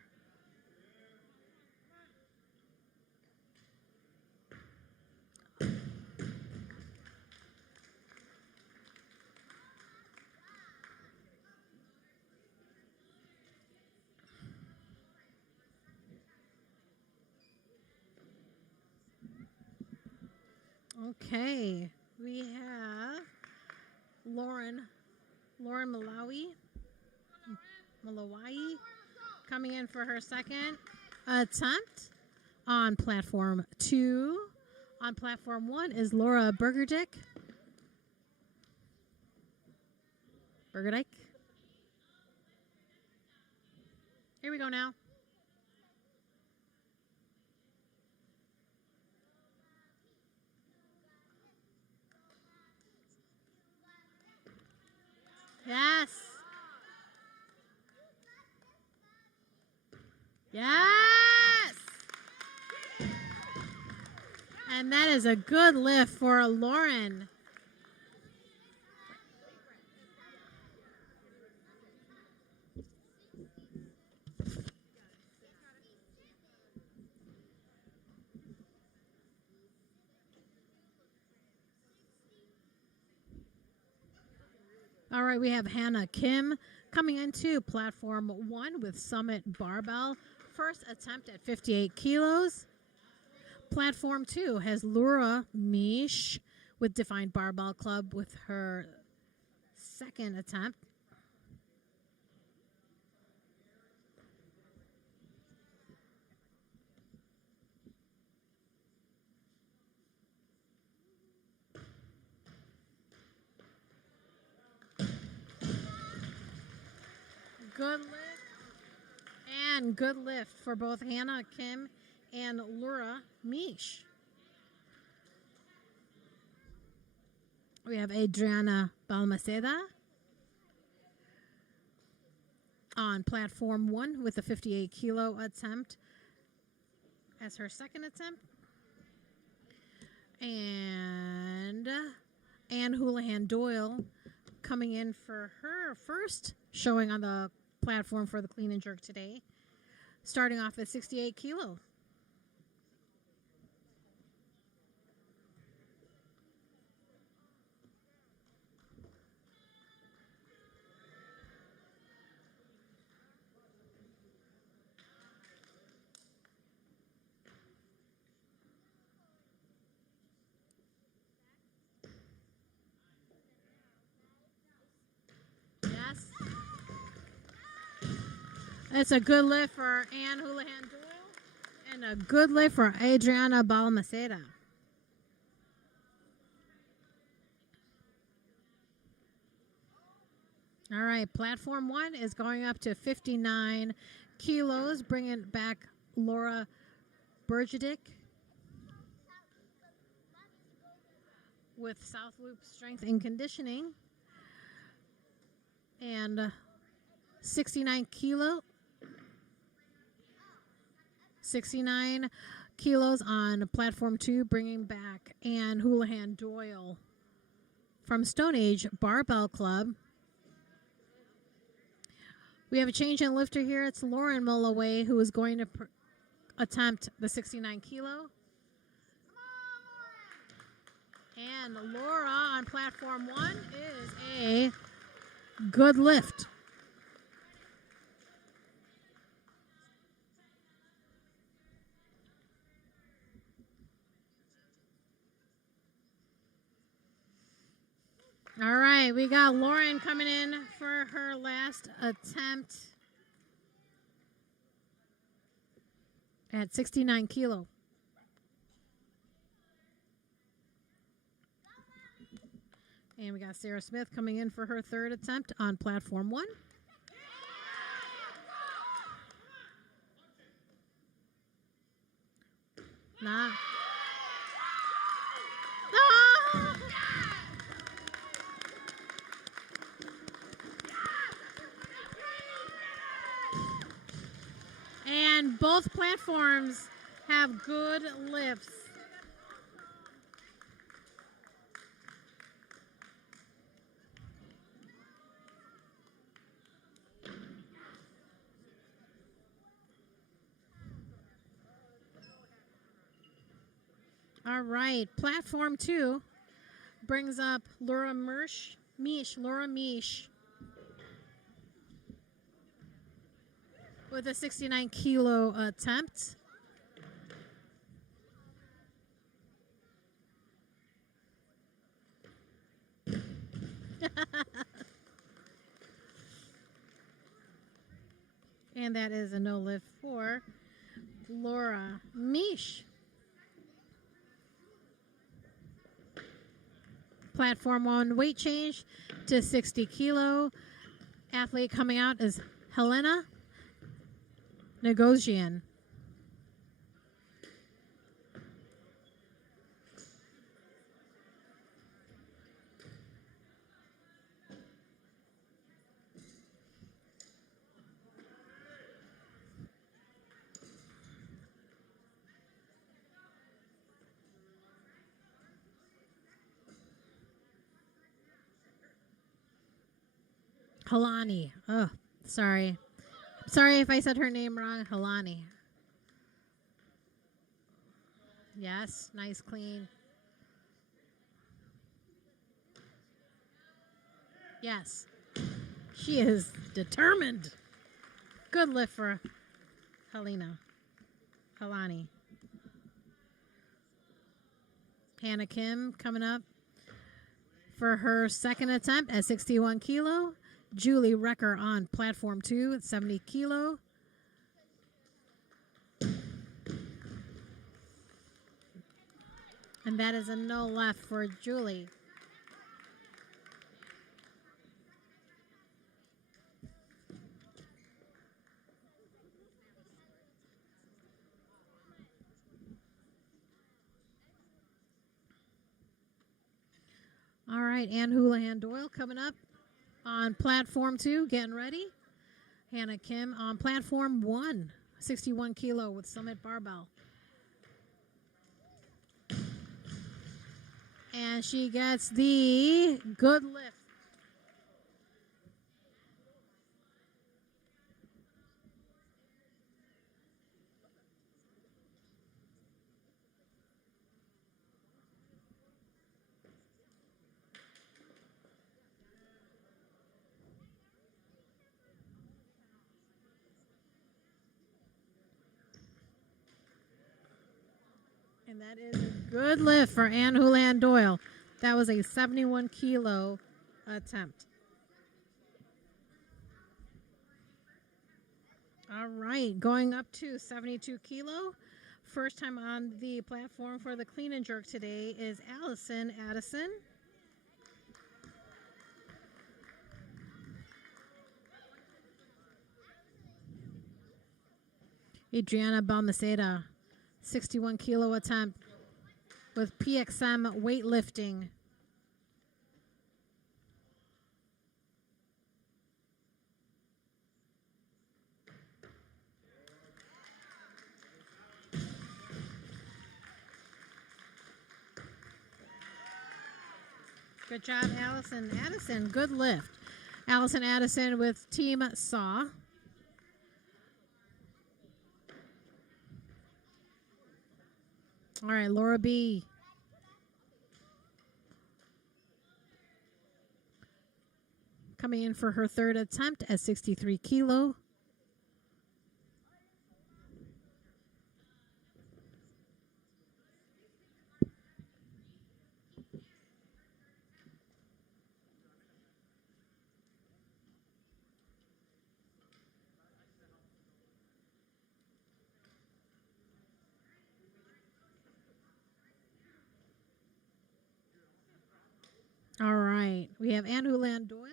Okay, we have Lauren Malawi coming in for her second attempt on platform 2. On platform 1 is Laura Burgerdyk. Here we go now. Yes. Yes. And that is a good lift for Lauren. All right, we have Hannah Kim coming into platform 1 with Summit Barbell. First attempt at 58 kilos. Platform 2 has Laura Mish with Defined Barbell Club with her second attempt. Good lift. And good lift for both Hannah Kim and Laura Mish. We have Adriana Balmaceda on platform 1 with a 58 kilo attempt as her second attempt. And Anne Houlihan Doyle coming in for her first showing on the platform for the clean and jerk today, starting off at 68 kilo. Yes. It's a good lift for Anne Houlihan Doyle and a good lift for Adriana Balmaceda. All right, platform 1 is going up to 59 kilos, bringing back Laura Bergedick with South Loop Strength and Conditioning. And 69 kilos on platform 2, bringing back Ann Houlihan Doyle from Stone Age Barbell Club. We have a change in lifter here. It's Lauren Mulloway who is going to attempt the 69 kilo. And Laura on platform 1 is a good lift. All right, we got Lauren coming in for her last attempt at 69 kilo. And we got Sarah Smith coming in for her third attempt on platform 1. Nah. Ah! And both platforms have good lifts. All right, platform 2 brings up Laura Mish with a 69 kilo attempt. And that is a no lift for Laura Mish. Platform 1 weight change to 60 kilo. Athlete coming out is Helena Negosian. Halani. Oh, sorry. Sorry if I said her name wrong. Halani. Yes, nice, clean. Yes. She is determined. Good lift for Helena. Halani. Hannah Kim coming up for her second attempt at 61 kilo. Julie Recker on platform 2 at 70 kilo. And that is a no left for Julie. All right, Ann Houlihan Doyle coming up on platform 2, getting ready. Hannah Kim on platform 1, 61 kilo with Summit Barbell. And she gets the good lift. And that is a good lift for Ann Houlihan Doyle. That was a 71 kilo attempt. All right, going up to 72 kilo. First time on the platform for the clean and jerk today is Allison Addison. Adriana Balmaceda, 61 kilo attempt with PXM weightlifting. Good job, Allison Addison. Good lift. Allison Addison with Team SAW. All right, Laura B. Coming in for her third attempt at 63 kilo. All right, we have Anne Hulan Doyle.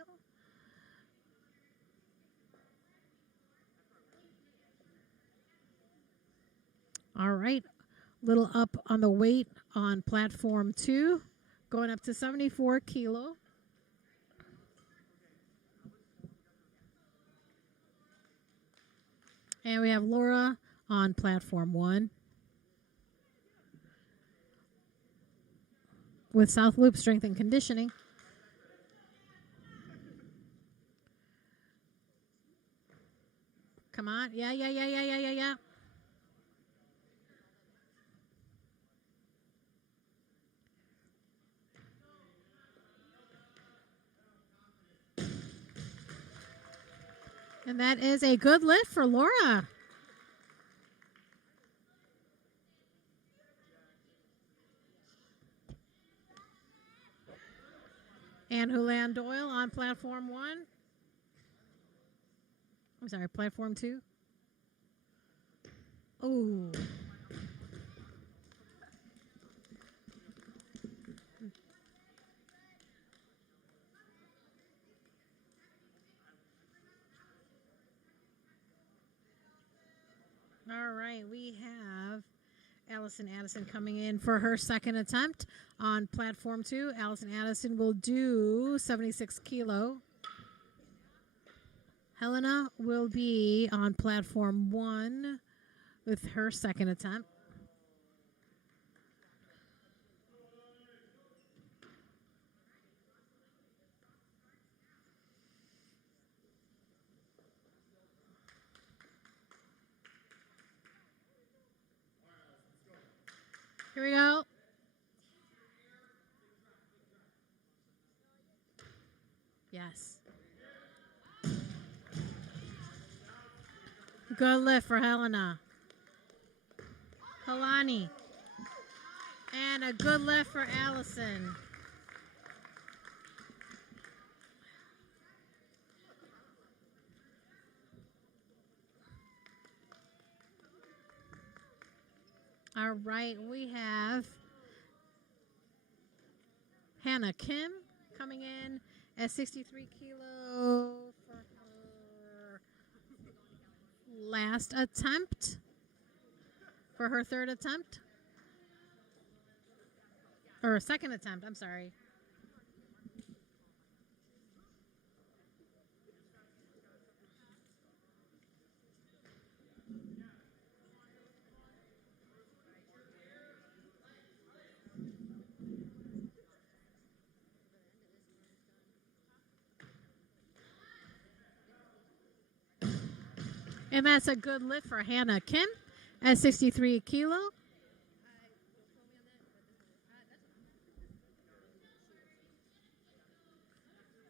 All right, little up on the weight on platform 2, going up to 74 kilo. And we have Laura on platform 1 with South Loop Strength and Conditioning. Come on. Yeah. And that is a good lift for Laura. Anne Hulan Doyle on platform 1. I'm sorry, platform 2. Ooh. All right, we have Allison Addison coming in for her second attempt on platform 2. Allison Addison will do 76 kilo. Helena will be on platform 1 with her second attempt. Here we go. Yes. Good lift for Helena. Helani. And a good lift for Allison. All right, we have Hannah Kim coming in at 63 kilo for her last attempt. For her third attempt. Or second attempt, I'm sorry. And that's a good lift for Hannah Kim at 63 kilo.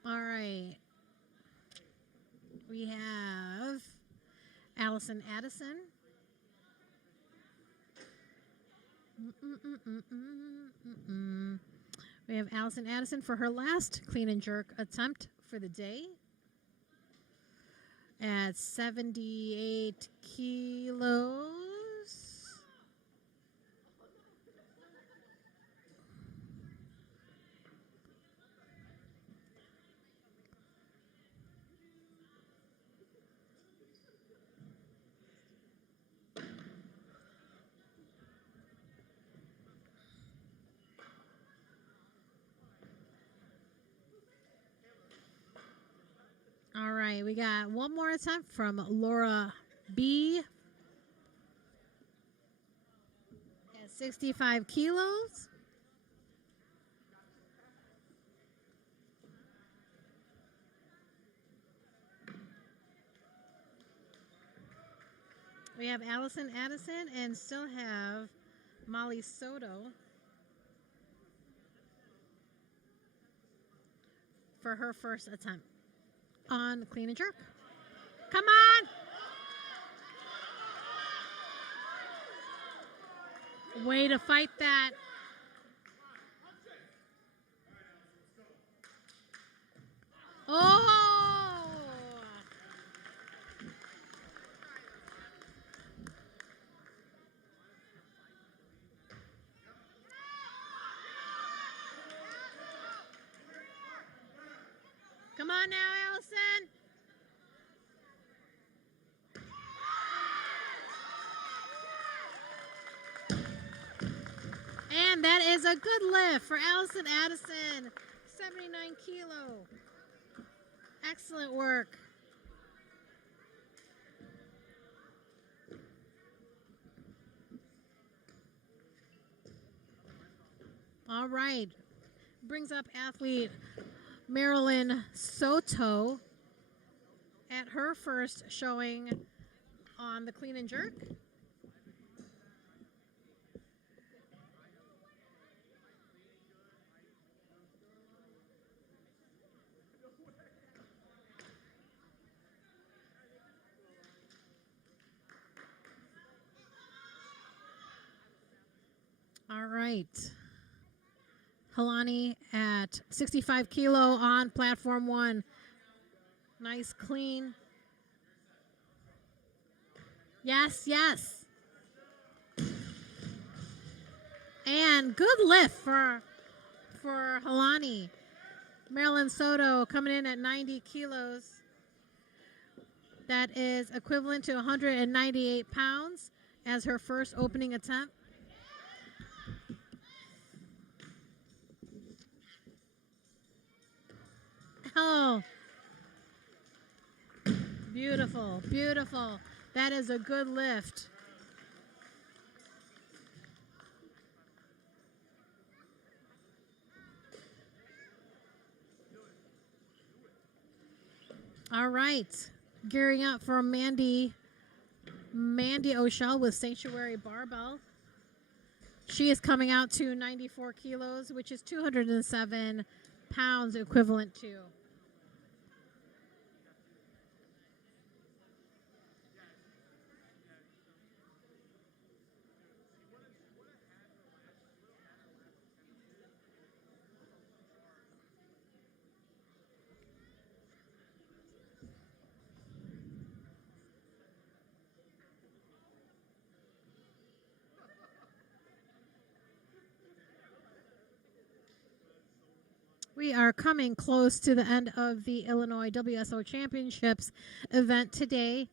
All right. We have Allison Addison. We have Allison Addison for her last clean and jerk attempt for the day at 78 kilos. right, we got one more attempt from Laura B. At 65 kilos. We have Allison Addison and still have Molly Soto for her first attempt on clean and jerk. Come on! Way to fight that. Oh! Come on now, Allison. And that is a good lift for Allison Addison, 79 kilo. Excellent work. All right. Brings up athlete Marilyn Soto at her first showing on the clean and jerk. All right. Helani at 65 kilo on platform 1. Nice, clean. Yes, yes. And good lift for Helani. Marilyn Soto coming in at 90 kilos. That is equivalent to 198 pounds as her first opening attempt. Oh, beautiful, beautiful. That is a good lift. All right, gearing up for Mandy O'Shell with Sanctuary Barbell. She is coming out to 94 kilos, which is 207 pounds equivalent to. We are coming close to the end of the Illinois WSO Championships event today.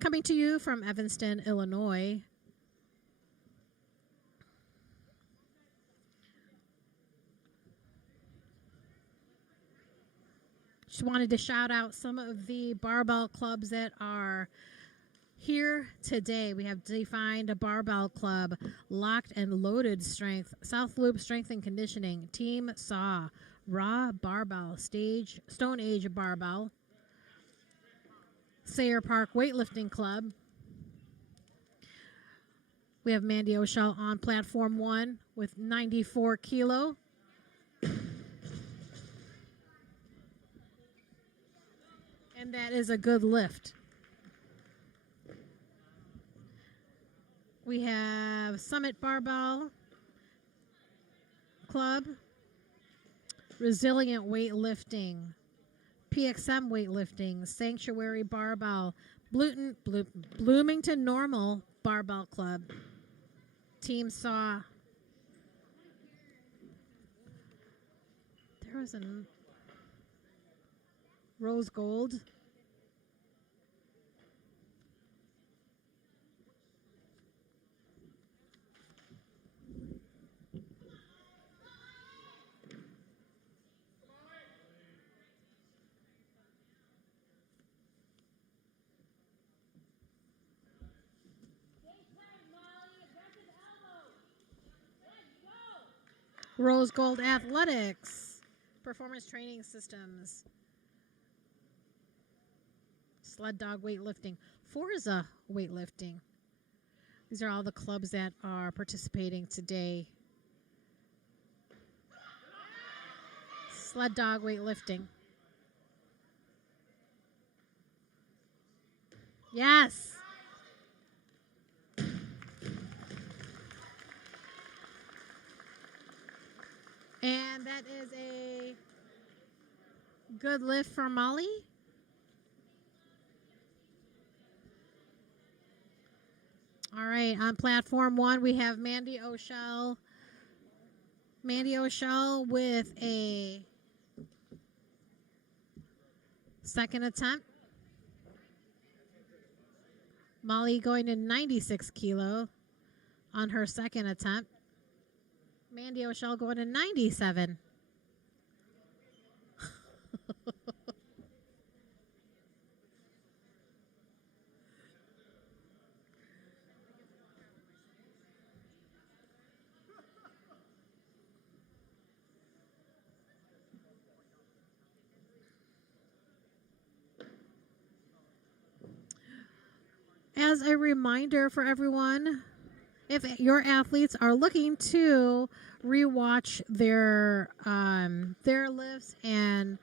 Coming to you from Evanston, Illinois. Just wanted to shout out some of the barbell clubs that are here today. We have Defined Barbell Club, Locked and Loaded Strength, South Loop Strength and Conditioning, Team Saw, Raw Barbell, Stone Age Barbell, Sayre Park Weightlifting Club. We have Mandy O'Shell on platform 1 with 94 kilo. And that is a good lift. We have Summit Barbell Club, Resilient Weightlifting, PXM Weightlifting, Sanctuary Barbell, Bloomington Normal Barbell Club, Team Saw. There was a Rose Gold. Rose Gold Athletics, Performance Training Systems, Sled Dog Weightlifting, Forza Weightlifting. These are all the clubs that are participating today. Sled Dog Weightlifting. Yes. And that is a good lift for Molly. All right, on platform 1, we have Mandy O'Shell. Mandy O'Shell with a second attempt. Molly going to 96 kilo on her second attempt. Mandy O'Shell going to 97. As a reminder for everyone, if your athletes are looking to rewatch their lifts and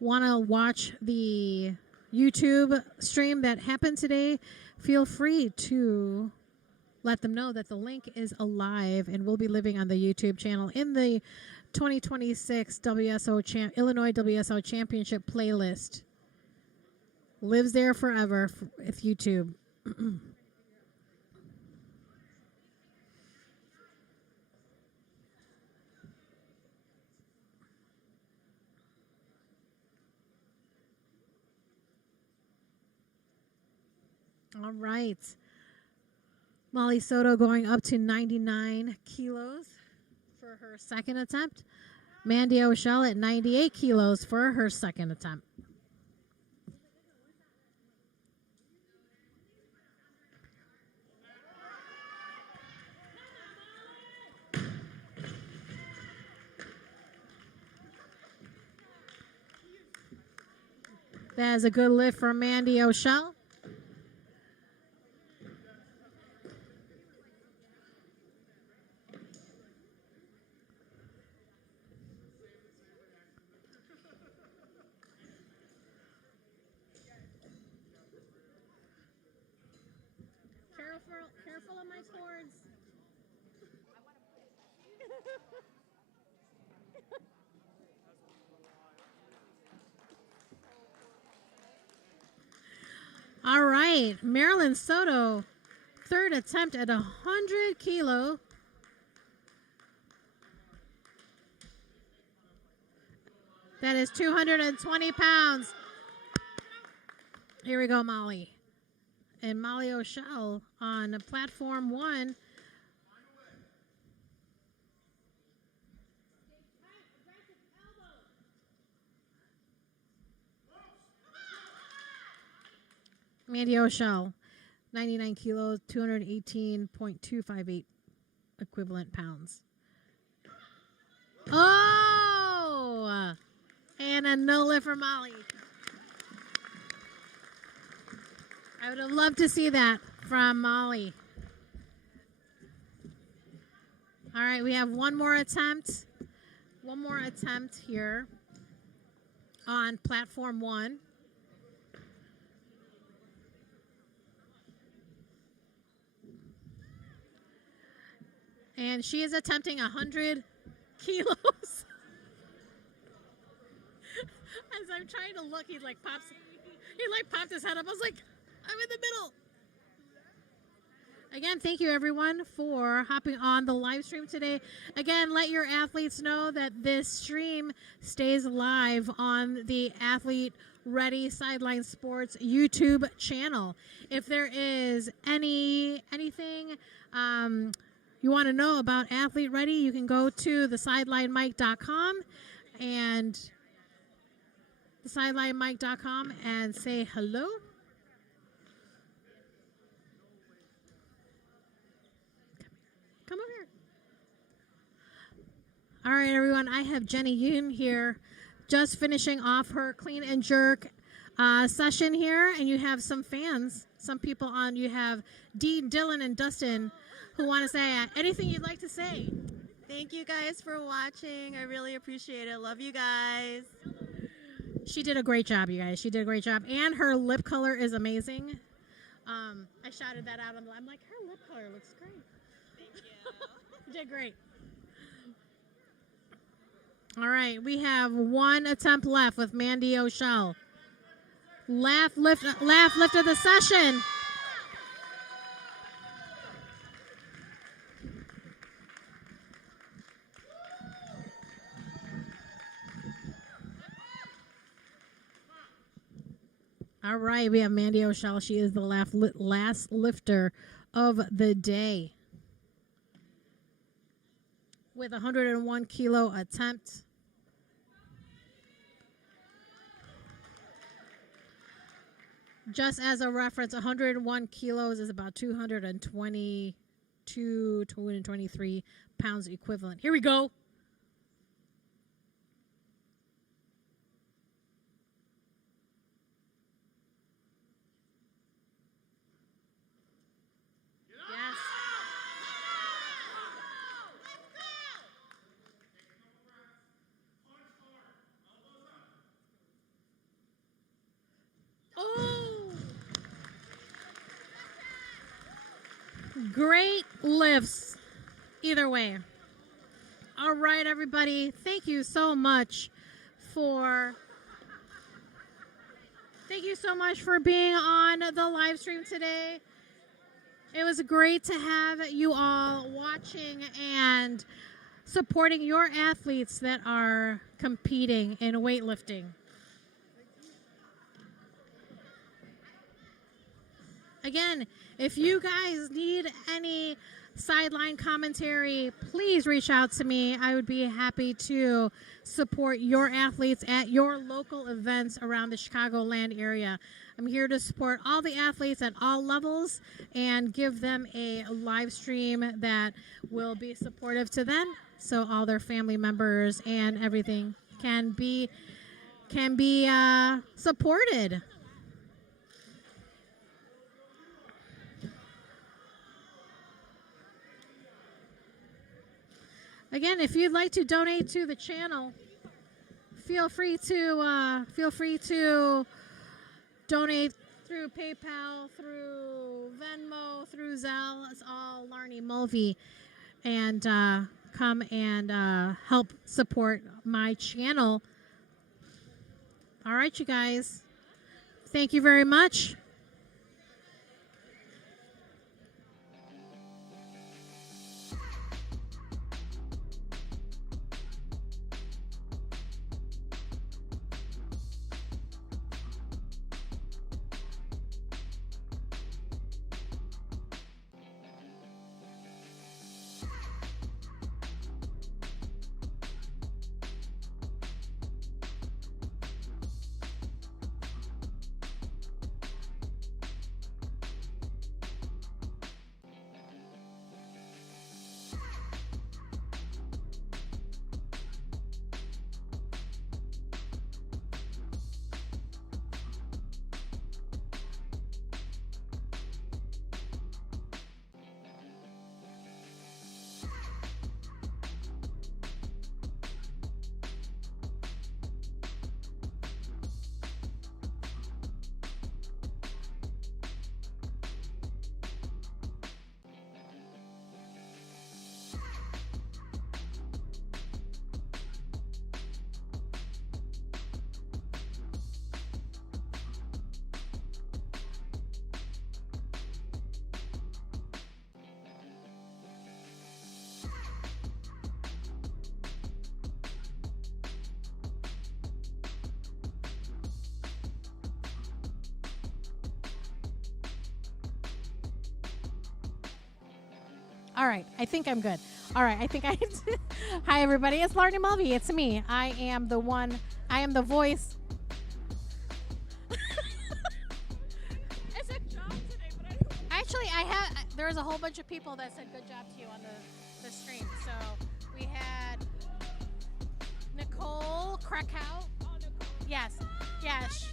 want to watch the YouTube stream that happened today, feel free to let them know that the link is alive and will be living on the YouTube channel in the 2026 Illinois WSO Championship playlist. Lives there forever with YouTube. All right. Molly Soto going up to 99 kilos for her second attempt. Mandy O'Shell at 98 kilos for her second attempt. That is a good lift for Mandy O'Shell. Careful of my cords. All right, Marilyn Soto, third attempt at 100 kilo. That is 220 pounds. Here we go, Molly. And Molly O'Shell on platform 1. Mandy O'Shell, 99 kilos, 218.258 equivalent pounds. Oh! And a no lift for Molly. I would have loved to see that from Molly. All right, we have one more attempt. One more attempt here on platform 1. And she is attempting 100 kilos. As I'm trying to look, he popped his head up. I was like, I'm in the middle. Again, thank you everyone for hopping on the live stream today. Again, let your athletes know that this stream stays live on the Athlete Ready Sideline Sports YouTube channel. If there is anything you want to know about Athlete Ready, you can go to thesidelinemic.com and thesidelinemic.com and say hello. Come over here. All right, everyone. I have Jenny Yoon here, just finishing off her clean and jerk session here, and you have some fans, some people on. You have Dean, Dylan, and Dustin who want to say anything you'd like to say. Thank you guys for watching. I really appreciate it. Love you guys. She did a great job, you guys. She did a great job, and her lip color is amazing. I shouted that out. I'm like, her lip color looks great. Thank you. You did great. All right, we have one attempt left with Mandy O'Shell. Laugh lift of the session. All right, we have Mandy O'Shell. She is the last lifter of the day with a 101 kilo attempt. Just as a reference, 101 kilos is about 223 pounds equivalent. Here we go. Yes. Oh! Great lifts either way. All right, everybody. Thank you so much for being on the live stream today. It was great to have you all watching and supporting your athletes that are competing in weightlifting. Again, if you guys need any sideline commentary, please reach out to me. I would be happy to support your athletes at your local events around the Chicagoland area. I'm here to support all the athletes at all levels and give them a live stream that will be supportive to them, so all their family members and everything can be supported. Again, if you'd like to donate to the channel, feel free to donate through PayPal, through Venmo, through Zelle. It's all Larnie Mulvey, and come and help support my channel. All right, you guys. Thank you very much. All right, I think I'm good. All right, I think I... Hi, everybody. It's Larnie Mulvey. It's me. I am the voice. I said job today, but Actually, there was a whole bunch of people that said good job to you on the stream. So we had Krakow. Yes. Yes.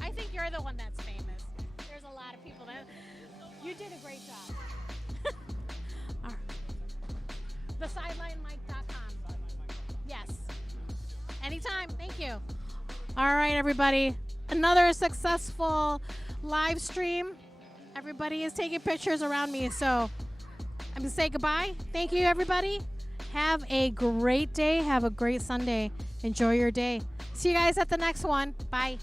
I think you're the one that's famous. There's a lot of people that you did a great job. All right. TheSidelineMike.com. Yes. Anytime. Thank you. All right, everybody. Another successful live stream. Everybody is taking pictures around me, so I'm going to say goodbye. Thank you, everybody. Have a great day. Have a great Sunday. Enjoy your day. See you guys at the next one. Bye.